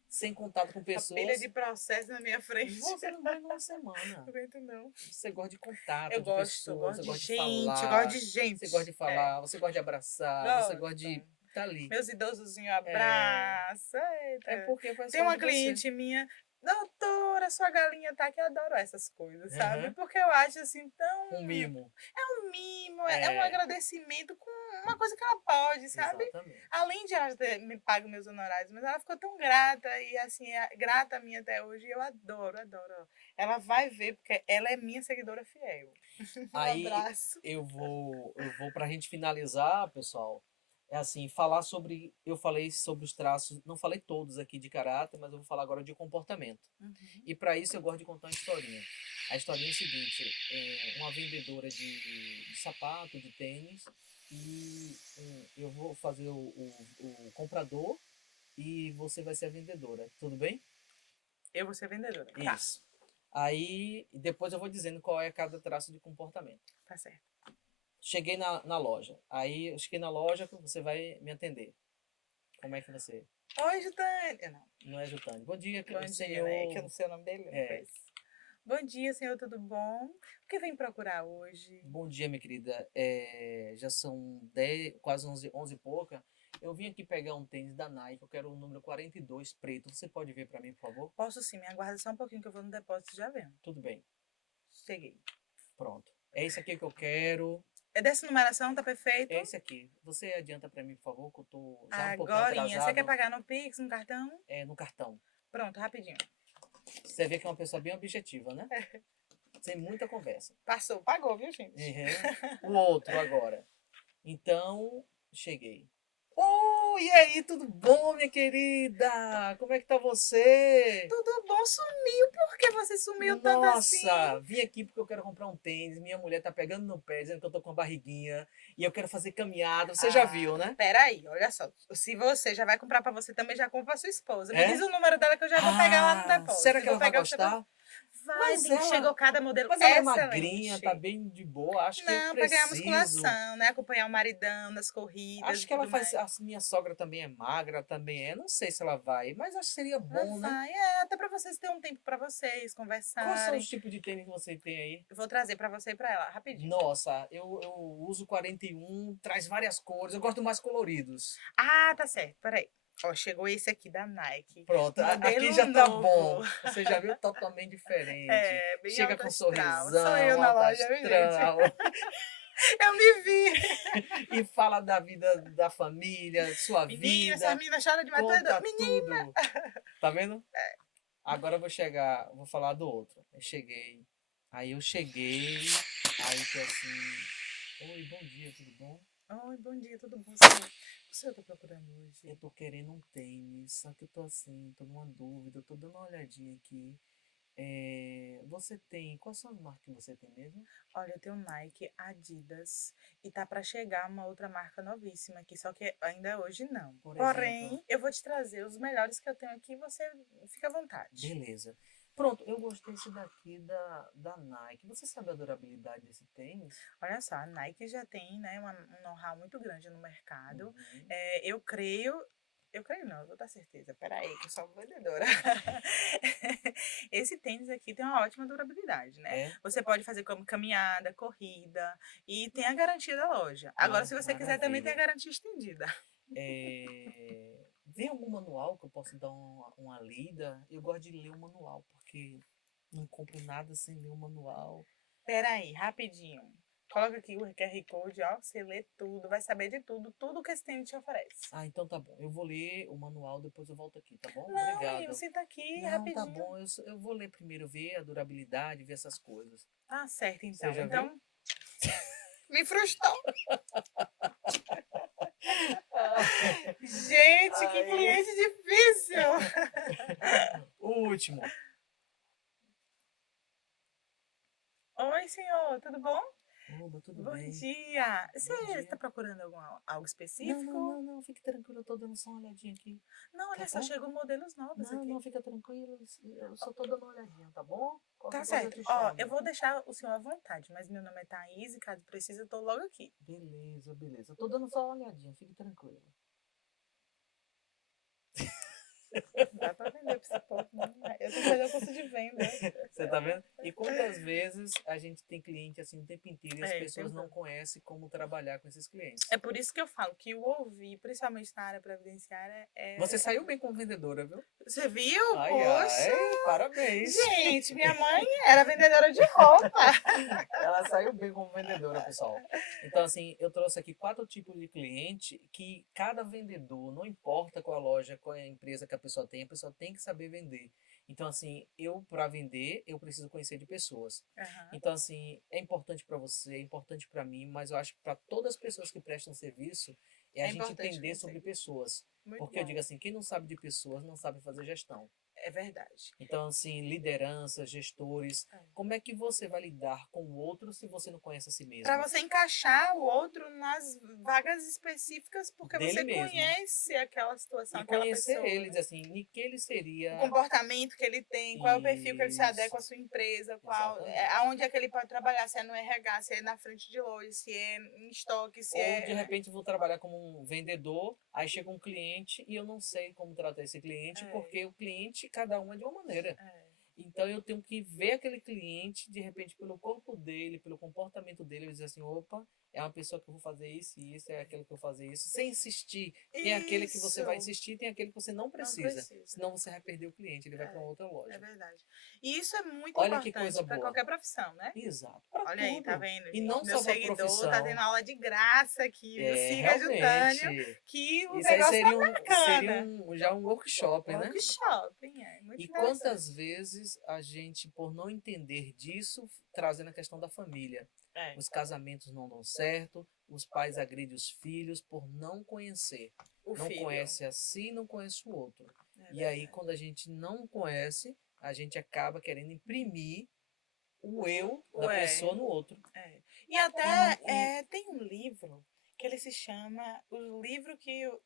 sem contato com A pilha de pessoas. processo na minha frente. Você não vai numa Não semana. aguento, não. Você gosta de contato, Eu de gosto, eu pessoas, gosto você de gosta de gente, eu gosto falar, de você gosta gente. de falar, você gosta de abraçar, você gosta Gosto. de estar ali. Meus idosozinhos É, abraçam. é Eita. porque faz Tem parte uma de você. cliente minha, doutora, sua galinha tá aqui, eu adoro essas coisas, sabe? Uhum. Porque eu acho assim tão. Um mimo. É um mimo, é um É, agradecimento com uma coisa que ela pode, sabe? exatamente. Além de ela ter me pago meus honorários, mas ela ficou tão grata e assim, é grata a mim até hoje. E eu adoro, adoro. Ela vai ver, porque ela é minha seguidora fiel. Um Aí abraço. eu vou para a gente finalizar, pessoal. É assim, falar sobre. Eu falei sobre os traços, não falei todos aqui de caráter, mas eu vou falar agora de comportamento. Uhum. E para isso eu gosto de contar uma historinha. A historinha é a seguinte: uma vendedora de sapato, de tênis, e eu vou fazer o comprador e você vai ser a vendedora. Tudo bem? Eu vou ser vendedora. Tá, Isso. Aí depois eu vou dizendo qual é cada traço de comportamento. tá certo. Cheguei na loja. Aí eu cheguei na loja, você vai me atender. Como é que você. Oi, Jutânia. Não, Não é Jutane? Bom dia, bom dia, né? Que eu senhor. não sei o nome dele, eu não É, conheço. Bom dia, senhor, tudo bom? O que vem procurar hoje? bom dia, minha querida. Já são 10, quase 11 e pouca. Eu vim aqui pegar um tênis da Nike. Eu quero o número 42 preto. Você pode ver para mim, por favor? Posso sim, me aguarda só um pouquinho que eu vou no depósito e já venho. Tudo bem. Cheguei. Pronto. É esse aqui que eu quero. É dessa numeração, tá perfeito? É esse aqui. Você adianta para mim, por favor, que eu tô já um pouquinho Agorinha. Você quer atrasado. pagar no Pix, no cartão? No cartão. Pronto, rapidinho. Você vê que é uma pessoa bem objetiva, né? Sem muita conversa. Passou, pagou, viu, gente? Uhum. O outro agora. Então, cheguei. Oh, e aí, tudo bom, minha querida? Como é que tá você? Tudo bom, sumiu. Por que você sumiu tanto assim? Nossa, vim aqui porque eu quero comprar um tênis. Minha mulher tá pegando no pé, dizendo que eu tô com a barriguinha. E eu quero fazer caminhada. Você já viu, né? Peraí, olha só. Se você já vai comprar pra você, também já compra pra sua esposa. Me É? diz o número dela que eu já vou pegar lá no depósito. Será que Vou ela vai pegar o seu. gostar? Vai, Mas menino, ela, chegou cada modelo mas ela é excelente. magrinha, tá bem de boa. Acho que eu Não, pra ganhar preciso. musculação, né? Acompanhar o maridão nas corridas Acho e que ela tudo faz. mais. A minha sogra também é magra, também é. Não sei se ela vai, mas acho que seria Ela bom, né? vai, até pra vocês terem um tempo pra vocês Quais são conversarem. os tipos de tênis que você tem aí? Eu vou trazer pra você e pra ela, rapidinho. Nossa, eu uso 41, traz várias cores. Eu gosto mais coloridos. Ah, tá certo, peraí. Ó, chegou esse aqui da Nike. Pronto, aqui Modelo já tá novo. bom. Você já viu totalmente diferente. É, bem Chega alto com um astral. Sou eu sorrisão, na alto loja, viu, gente? astral. Eu me vi. E fala da vida da família, sua Menina, essa vida. menina chora demais. Conta Menina. tudo. Tá vendo? Agora eu vou chegar, vou falar do outro. Eu cheguei. Aí eu cheguei. Aí tô assim. Oi, bom dia, tudo bom? Oi, bom dia, tudo bom? Você tá procurando hoje? Eu tô querendo um tênis, só que eu tô assim, tô numa dúvida, eu tô dando uma olhadinha aqui. Você tem. Quais são as marcas que você tem mesmo? Olha, eu tenho Nike, Adidas e tá pra chegar uma outra marca novíssima aqui, só que ainda hoje não. Por Porém, exemplo. eu vou te trazer os melhores que eu tenho aqui e você fica à vontade. Beleza. Pronto, eu gostei desse daqui da Nike. Você sabe a durabilidade desse tênis? Olha só, a Nike já tem, né, um know-how muito grande no mercado. Uhum. Eu creio não, eu vou dar certeza. Peraí, que eu sou vendedora. Esse tênis aqui tem uma ótima durabilidade, né? É? Você pode fazer como caminhada, corrida e tem a garantia da loja. Agora, se você quiser, também tem a Maravilha. garantia estendida. Vem algum manual que eu possa dar uma lida? Eu gosto de ler o manual, porque Não compro nada sem ler o manual. Peraí, rapidinho. Coloca aqui o QR Code, ó. Você lê tudo, vai saber de tudo, tudo que esse tênis te oferece. Ah, então tá bom. Eu vou ler o manual, depois eu volto aqui, tá bom? Não, Obrigado. senta aqui, Não, tá rapidinho. bom. Eu vou ler primeiro, ver a durabilidade, ver essas coisas. Tá certo, Você então. já Então, viu? me frustrou. Gente, que Ai. cliente difícil. O último. Oi, senhor, tudo bom? Oba, tudo Bom bem? dia. Você Bom dia. está procurando algo Não, específico? não, fique tranquilo, eu tô dando só uma olhadinha aqui, Não, tá olha só, bom? chegam modelos novos Não, aqui. fica tranquilo, eu só tô dando uma olhadinha, tá bom? Tá Qualquer coisa eu certo. te Ó, eu chamo. vou deixar o senhor à vontade, mas meu nome é Thaís e caso precise, eu tô logo aqui. Beleza. Eu tô dando só uma olhadinha, fique tranquilo. Não dá pra vender pra esse povo, não. Eu tenho que fazer o curso de venda. Você tá vendo? E quantas vezes a gente tem cliente assim o tempo inteiro e as É, pessoas tem não conhecem como trabalhar com esses clientes. É por isso que eu falo que o ouvir, principalmente na área previdenciária, Você saiu bem como vendedora, viu? Você viu? Ai, Poxa! parabéns. Gente, minha mãe era vendedora de roupa. Ela saiu bem como vendedora, pessoal. Então, assim, eu trouxe aqui 4 tipos de cliente que cada vendedor, não importa qual a loja, qual é a empresa que a pessoa tem que saber vender. Então, assim, eu, para vender, eu preciso conhecer de pessoas. Aham. Então, assim, é importante para você, é importante para mim, mas eu acho que para todas as pessoas que prestam serviço, é a É gente importante entender conhecer. sobre pessoas. Muito Porque eu digo bom. assim, quem não sabe de pessoas não sabe fazer gestão. É verdade. Então, assim, lideranças, gestores, É. como é que você vai lidar com o outro se você não conhece a si Para mesmo? você encaixar o outro nas vagas específicas, porque Dele você mesmo. conhece aquela situação, E aquela conhecer pessoa, ele, né? dizer assim, em que ele O seria comportamento que ele tem, qual é o perfil que ele se adequa isso. à sua empresa, Exatamente. aonde é que ele pode trabalhar, se é no RH, se é na frente de loja, se é em estoque, se Ou de é, né? repente vou trabalhar como um vendedor, aí chega um cliente e eu não sei como tratar esse cliente, É, porque o cliente, cada um é de uma maneira. é, Então eu tenho que ver aquele cliente, de repente, pelo corpo dele, pelo comportamento dele, eu dizer assim, opa, é uma pessoa que eu vou fazer isso e isso, é aquele que eu vou fazer isso, sem insistir. Tem aquele que você vai Isso, insistir, tem aquele que você não não precisa. precisa. Senão você vai perder o cliente, ele vai para uma É, outra é loja. verdade. E isso é muito Olha que coisa importante para boa. qualquer profissão, né? Exato, para Olha aí, tá tudo. vendo, E gente? não Meu só para seguidor tá tendo profissão. aula de graça aqui, viu? É, Siga a Jutânio, realmente, que o isso aí negócio tá seria bacana. já um workshop, né? Workshop, é muito E interessante. quantas vezes a gente, por não entender disso, trazendo a questão da família, É, os casamentos não dão certo, os pais agridem os filhos por não conhecer. o Não filho. conhece a si, não conhece o outro. É E aí, verdade. quando a gente não conhece, a gente acaba querendo imprimir o eu da Ué, pessoa no outro. é. E até tem um livro que ele se chama O Livro que eu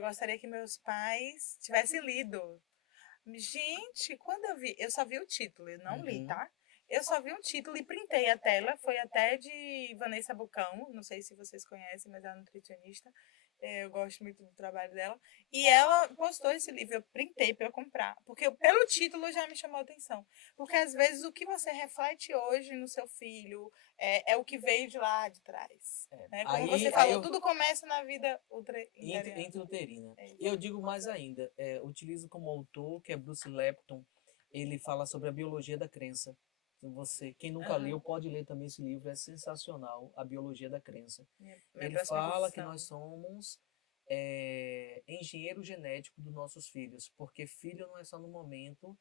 gostaria que meus pais tivessem lido. Gente, quando eu vi, eu só vi o título, eu não li, Uhum. tá? Eu só vi o título e printei a tela, foi até de Vanessa Bucão, não sei se vocês conhecem, mas é uma nutricionista, eu gosto muito do trabalho dela, e ela postou esse livro, eu printei para eu comprar, porque pelo título já me chamou a atenção, porque às vezes o que você reflete hoje no seu filho é o que veio de lá de trás, É. né? Como você Aí falou, eu tudo começa na vida interiana. intrauterina. É isso. Eu digo mais ainda, utilizo como autor, que é Bruce Lepton, ele fala sobre a biologia da crença. Se você, quem nunca leu, Aham. pode ler também esse livro, é sensacional, A Biologia da Crença. Minha Ele próxima fala que nós aquisição. somos engenheiro genético dos nossos filhos, porque filho não é só no momento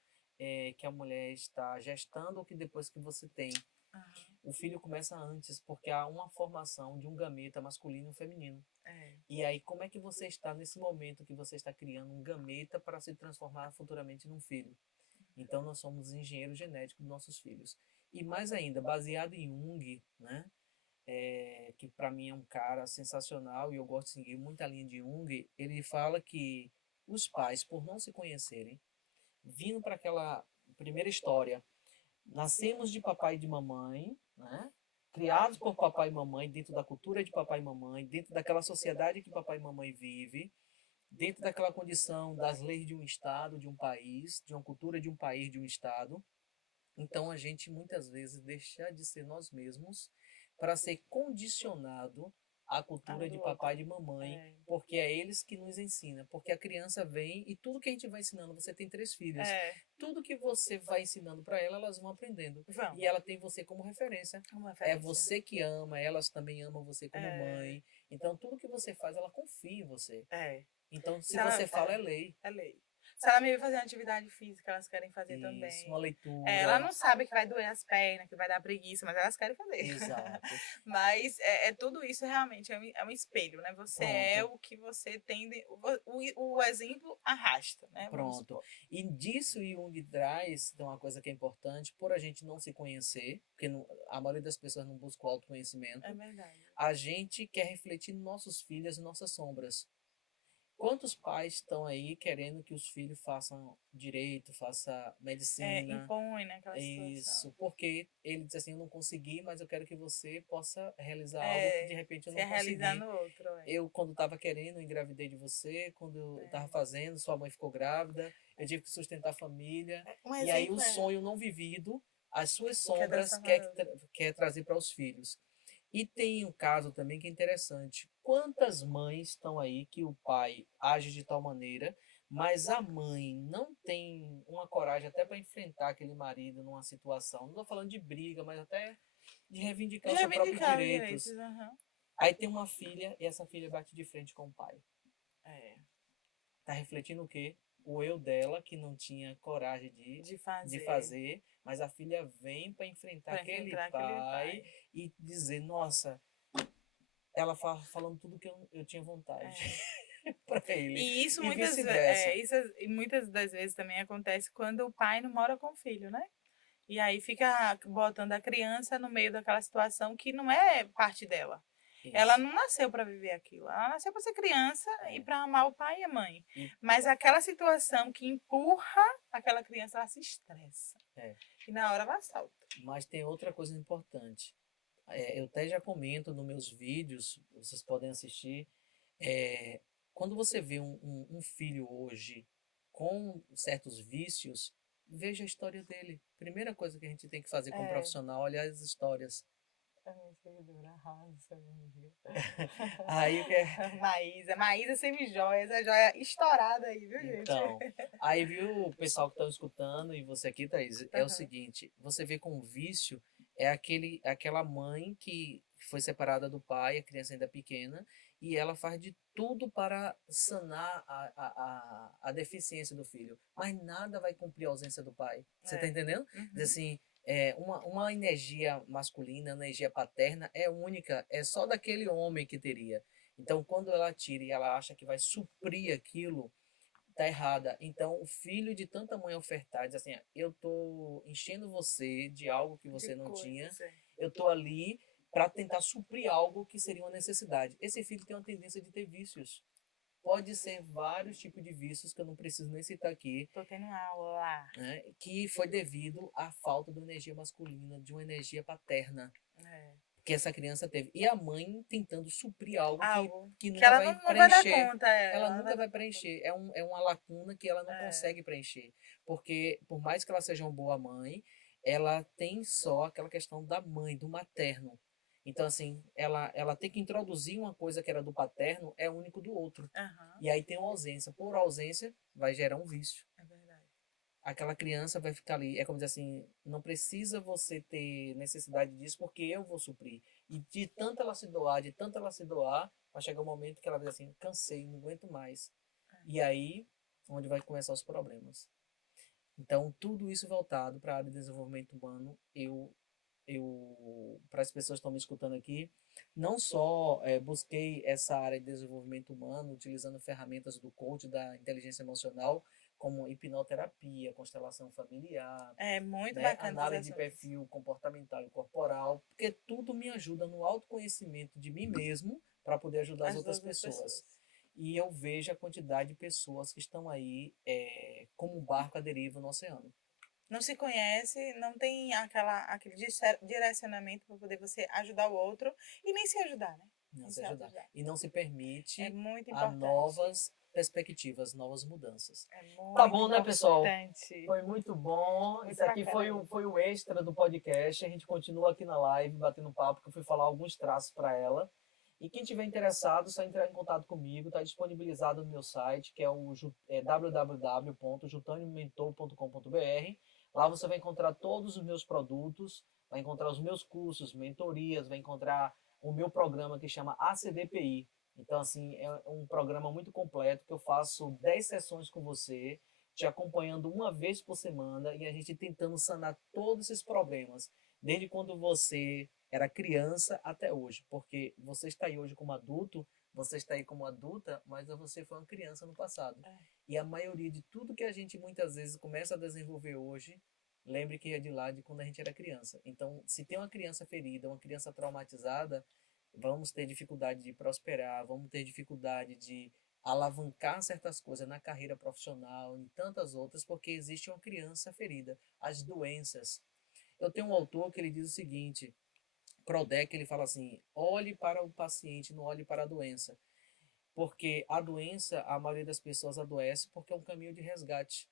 que a mulher está gestando ou que depois que você tem. Aham. O filho começa antes, porque há uma formação de um gameta masculino e feminino. É. E aí, como é que você está nesse momento que você está criando um gameta para se transformar futuramente num filho? Então, nós somos engenheiros genéticos dos nossos filhos. E mais ainda, baseado em Jung, né? Que para mim é um cara sensacional e eu gosto de seguir muita linha de Jung, ele fala que os pais, por não se conhecerem, vindo para aquela primeira história, nascemos de papai e de mamãe, né? Criados por papai e mamãe, dentro da cultura de papai e mamãe, dentro daquela sociedade que papai e mamãe vive, dentro daquela condição das leis de um estado, de um país, de uma cultura de um país, de um estado. Então a gente muitas vezes deixa de ser nós mesmos para ser condicionado a cultura de do papai e outro. de mamãe, É. porque é eles que nos ensinam. Porque a criança vem e tudo que a gente vai ensinando, você tem 3 filhas, É, tudo que você vai ensinando para ela, elas vão aprendendo. vão, E ela tem você como referência. uma É referência. você que ama, elas também amam você como É, mãe. Então, tudo que você faz, ela confia em você. é. Então, se Se ela, você fala, é lei. é lei. Se ela me vir fazer uma atividade física, elas querem fazer Isso, uma também. É, ela leitura. não sabe que vai doer as pernas, que vai dar preguiça, mas elas querem fazer. Exato. Mas tudo isso realmente é um espelho, né? Você é Pronto. o que você tem, o exemplo arrasta, né? Vamos Pronto. supor. E disso Jung traz então, uma coisa que é importante, por a gente não se conhecer, porque a maioria das pessoas não busca o É autoconhecimento, verdade. a gente quer refletir nos nossos filhos e nossas sombras. Quantos pais estão aí querendo que os filhos façam direito, façam medicina? Impõe naquela situação. Isso, porque ele diz assim, eu não consegui, mas eu quero que você possa realizar algo que de É, repente eu se não realizar consegui. no outro. Eu, quando estava querendo, eu engravidei de você. Quando eu estava É. fazendo, sua mãe ficou grávida. Eu tive que sustentar a família. Um E aí o exemplo sonho não vivido, as suas que é sombras transformador. quer trazer para os filhos. E tem um caso também que é interessante. Quantas mães estão aí que o pai age de tal maneira, mas a mãe não tem uma coragem até para enfrentar aquele marido numa situação. Não estou falando de briga, mas até de reivindicar De os seus próprios reivindicar os direitos. direitos. Aham. Aí tem uma filha e essa filha bate de frente com o pai. É, Tá refletindo o quê? O eu dela, que não tinha coragem de de fazer. fazer, mas a filha vem para enfrentar Para aquele enfrentar aquele pai pai. e dizer, nossa, ela falando tudo que eu tinha vontade É. para ele. E isso E muitas, vice-versa. e muitas das vezes também acontece quando o pai não mora com o filho, né? E aí fica botando a criança no meio daquela situação que não é parte dela. Ela Isso. não nasceu para viver aquilo. Ela nasceu para ser criança e É. para amar o pai e a mãe. E, Mas aquela situação que empurra aquela criança, ela se estressa. é. E na hora ela salta. Mas tem outra coisa importante. Eu até já comento nos meus vídeos, vocês podem assistir. É, quando você vê um filho hoje com certos vícios, veja a história dele. Primeira coisa que a gente tem que fazer como É. profissional, olhar as histórias. A minha seguidora arrasa, minha amiga. Aí o que é? Maísa Semijoias, a joia estourada aí, viu, gente? Então, aí viu o pessoal que está escutando e você aqui, Thaís, é o Aham. seguinte, você vê com o vício, é aquela mãe que foi separada do pai, a criança ainda pequena, e ela faz de tudo para sanar a deficiência do filho. Mas nada vai cumprir a ausência do pai. Você está É. entendendo? Diz Uhum. assim, uma energia masculina, energia paterna, é única, é só daquele homem que teria. Então, quando ela tira e ela acha que vai suprir aquilo, tá errada. Então, o filho de tanta mãe ofertar, diz assim, eu tô enchendo você de algo que De você não tinha, coisas, é. eu tô ali para tentar suprir algo que seria uma necessidade. Esse filho tem uma tendência de ter vícios. Pode ser vários tipos de vícios que eu não preciso nem citar aqui, Tô tendo aula. né, que foi devido à falta de uma energia masculina, de uma energia paterna É. que essa criança teve. E a mãe tentando suprir algo Algo que que nunca ela vai não vai dar preencher. conta. Ela Ela não nunca vai vai dar conta. preencher. É uma lacuna que ela não É. consegue preencher. Porque, por mais que ela seja uma boa mãe, ela tem só aquela questão da mãe, do materno. Então, assim, ela tem que introduzir uma coisa que era do paterno, é único do outro. Aham. E aí tem uma ausência. Por ausência, vai gerar um vício. É verdade. Aquela criança vai ficar ali, é como dizer assim, não precisa você ter necessidade disso porque eu vou suprir. E de tanto ela se doar, de tanto ela se doar, vai chegar um momento que ela vai dizer assim, cansei, não aguento mais. E aí, onde vai começar os problemas. Então, tudo isso voltado para a área de desenvolvimento humano, para as pessoas que estão me escutando aqui, não só busquei essa área de desenvolvimento humano utilizando ferramentas do coach, da inteligência emocional, como hipnoterapia, constelação familiar, É muito né, bacana fazer análise de ações. perfil comportamental e corporal, porque tudo me ajuda no autoconhecimento de mim mesmo para poder ajudar as As outras outras pessoas. pessoas. E eu vejo a quantidade de pessoas que estão aí como um barco à deriva no oceano. Não se conhece, não tem aquele direcionamento para poder você ajudar o outro e nem se ajudar, né? Não Nem se se ajudar. ajudar. E não se É permite muito a importante. novas perspectivas, novas mudanças. É muito Tá bom, né, pessoal? importante. Foi muito bom. Muito Isso aqui bacana. foi o extra do podcast. A gente continua aqui na live, batendo papo, que eu fui falar alguns traços para ela. E quem tiver interessado, só entrar em contato comigo, está disponibilizado no meu site, que é o www.jutaniomentor.com.br. Lá você vai encontrar todos os meus produtos, vai encontrar os meus cursos, mentorias, vai encontrar o meu programa que chama ACDPI. Então, assim, é um programa muito completo que eu faço 10 sessões com você, te acompanhando uma vez por semana e a gente tentando sanar todos esses problemas, desde quando você era criança até hoje, porque você está aí hoje como adulto, você está aí como adulta, mas você foi uma criança no passado. É. E a maioria de tudo que a gente muitas vezes começa a desenvolver hoje, lembre que é de lá de quando a gente era criança. Então, se tem uma criança ferida, uma criança traumatizada, vamos ter dificuldade de prosperar, vamos ter dificuldade de alavancar certas coisas na carreira profissional, em tantas outras, porque existe uma criança ferida. As doenças. Eu tenho um autor que ele diz o seguinte, Krodek, ele fala assim, olhe para o paciente, não olhe para a doença. Porque a doença, a maioria das pessoas adoece porque é um caminho de resgate.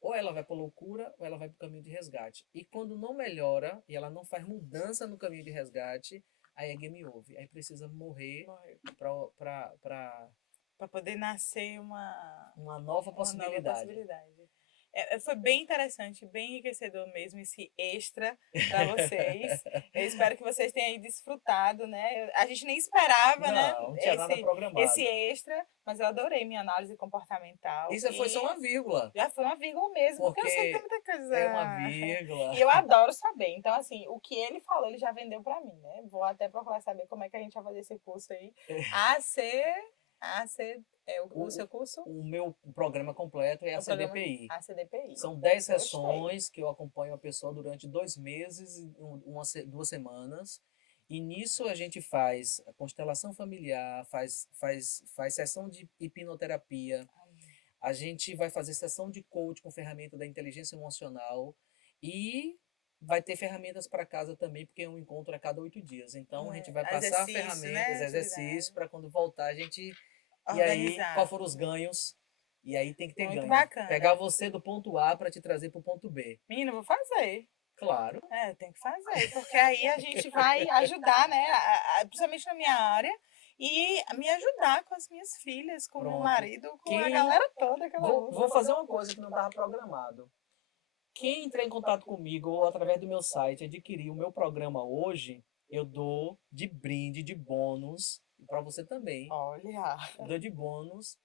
Ou ela vai para a loucura, ou ela vai para o caminho de resgate. E quando não melhora, e ela não faz mudança no caminho de resgate, aí é game over. Aí precisa morrer para poder nascer uma uma nova nova possibilidade. possibilidade. Foi bem interessante, bem enriquecedor mesmo esse extra para vocês. Eu espero que vocês tenham aí desfrutado, né? A gente nem esperava, né? Não tinha nada programado. Esse extra, mas eu adorei minha análise comportamental. Isso foi só uma vírgula. Já foi uma vírgula mesmo, porque eu sei que tem muita coisa. É uma vírgula. E eu adoro saber. Então, assim, o que ele falou, ele já vendeu para mim, né? Vou até procurar saber como é que a gente vai fazer esse curso aí. O seu curso? O meu programa completo é a CDPI. A CDPI. São 10 sessões que eu acompanho a pessoa durante 2 meses, 2 semanas. E nisso a gente faz a constelação familiar, faz sessão de hipnoterapia. A gente vai fazer sessão de coach com ferramenta da inteligência emocional. E vai ter ferramentas para casa também, porque é um encontro a cada 8 dias. Então a gente vai passar ferramentas, né? Exercícios, para quando voltar a gente... Organizar. E aí, qual foram os ganhos? E aí tem que ter muito ganho. Bacana. Pegar você do ponto A para te trazer para o ponto B. Menina, vou fazer. Claro. Tem que fazer, porque aí a gente vai ajudar, né? Principalmente na minha área. E me ajudar com as minhas filhas, com o meu marido, com a galera toda. Vou fazer uma coisa que não estava programado. Quem entrar em contato comigo ou através do meu site adquirir o meu programa hoje, eu dou de brinde, de bônus, para você também. Olha! Dou de bônus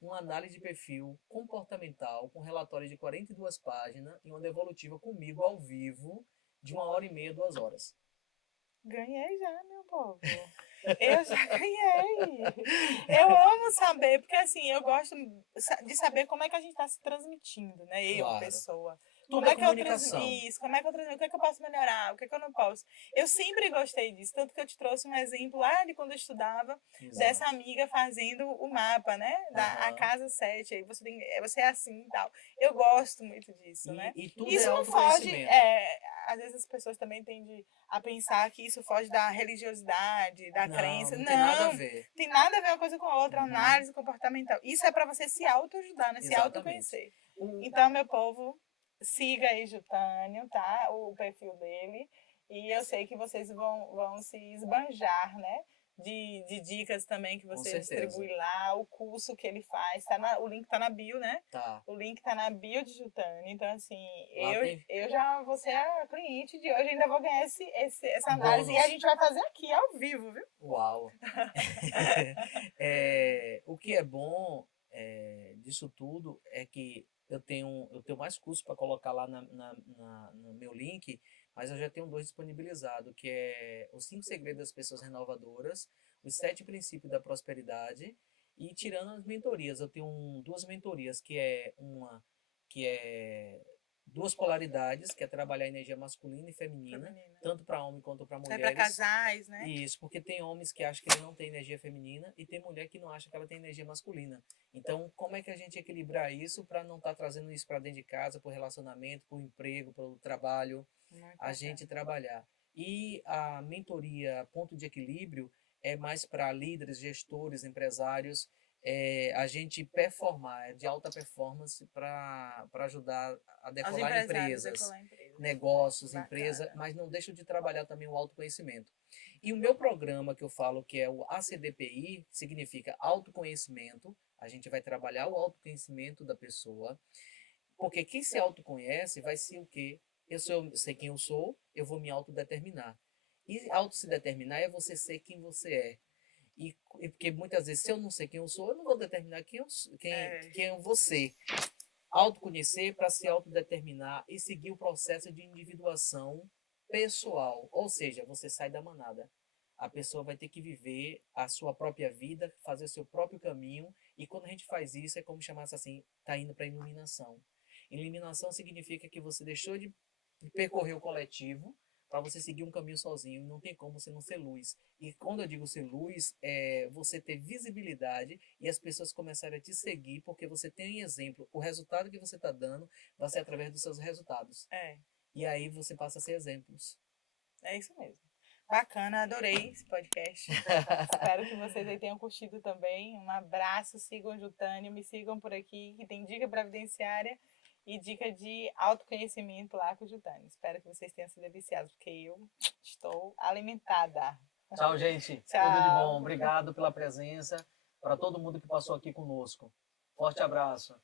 uma análise de perfil comportamental com relatório de 42 páginas e uma devolutiva comigo ao vivo de 1h30, 2 horas. Ganhei já, meu povo. Eu já ganhei. Eu amo saber, porque assim, eu gosto de saber como é que a gente está se transmitindo, né? Eu, pessoa. Tudo como é comunicação. Como é que eu transmito? O que é que eu posso melhorar? O que é que eu não posso? Eu sempre gostei disso, tanto que eu te trouxe um exemplo lá de quando eu estudava, dessa amiga fazendo o mapa, né? A casa 7, aí você é assim e tal. Eu gosto muito disso, né? E tudo isso é não foge, às vezes as pessoas também tendem a pensar que isso foge da religiosidade, da crença. Não tem nada a ver. Tem nada a ver uma coisa com a outra, análise comportamental. Isso é para você se autoajudar, né? Se autoconhecer. Então, meu povo, siga aí Jutânio, tá? O perfil dele. E eu sei que vocês vão se esbanjar, né? De dicas também que você distribui lá, o curso que ele faz. O link tá na bio, né? Tá. O link tá na bio de Jutânio. Então, assim, eu já vou ser a cliente de hoje, ainda vou ganhar essa análise. E a gente vai fazer aqui, ao vivo, viu? Uau! O que é bom disso tudo é que eu tenho mais cursos para colocar lá no meu link, mas eu já tenho 2 disponibilizados, que é os 5 segredos das pessoas renovadoras, os 7 princípios da prosperidade, e tirando as mentorias, eu tenho 2 mentorias, que é 2 polaridades, que é trabalhar a energia masculina e feminina, tanto para homem quanto para mulheres. É para casais, né? Isso, porque tem homens que acham que ele não tem energia feminina e tem mulher que não acha que ela tem energia masculina. Então, como é que a gente equilibrar isso para não estar trazendo isso para dentro de casa, para o relacionamento, para o emprego, para o trabalho, a gente trabalhar. E a mentoria Ponto de Equilíbrio é mais para líderes, gestores, empresários, a gente performar, de alta performance para ajudar a Aos decolar empresários, empresas, decolar empresas. negócios, empresas, Bacana. mas não deixo de trabalhar também o autoconhecimento. E o meu programa que eu falo que é o ACDPI, significa autoconhecimento. A gente vai trabalhar o autoconhecimento da pessoa, porque quem se autoconhece vai ser o quê? Eu sei quem eu sou, eu vou me autodeterminar. E auto se determinar é você ser quem você é. Porque muitas vezes, se eu não sei quem eu sou, eu não vou determinar É, quem eu vou ser. Autoconhecer para se autodeterminar e seguir o processo de individuação pessoal. Ou seja, você sai da manada. A pessoa vai ter que viver a sua própria vida, fazer o seu próprio caminho. E quando a gente faz isso, é como chamasse assim, está indo para a iluminação. Iluminação significa que você deixou de percorrer o coletivo para você seguir um caminho sozinho. Não tem como você não ser luz. E quando eu digo ser luz, é você ter visibilidade e as pessoas começarem a te seguir porque você tem exemplo. O resultado que você está dando vai ser através dos seus resultados. é, E aí você passa a ser exemplos. é isso mesmo. Bacana, adorei esse podcast. Espero que vocês aí tenham curtido também. Um abraço, sigam o Jutânio, me sigam por aqui, que tem dica previdenciária e dica de autoconhecimento lá com o Jutânio. Espero que vocês tenham se deliciado, porque eu estou alimentada. Tchau, gente. Tudo de bom. Tchau. Obrigado pela presença. Para todo mundo que passou aqui conosco. Forte abraço.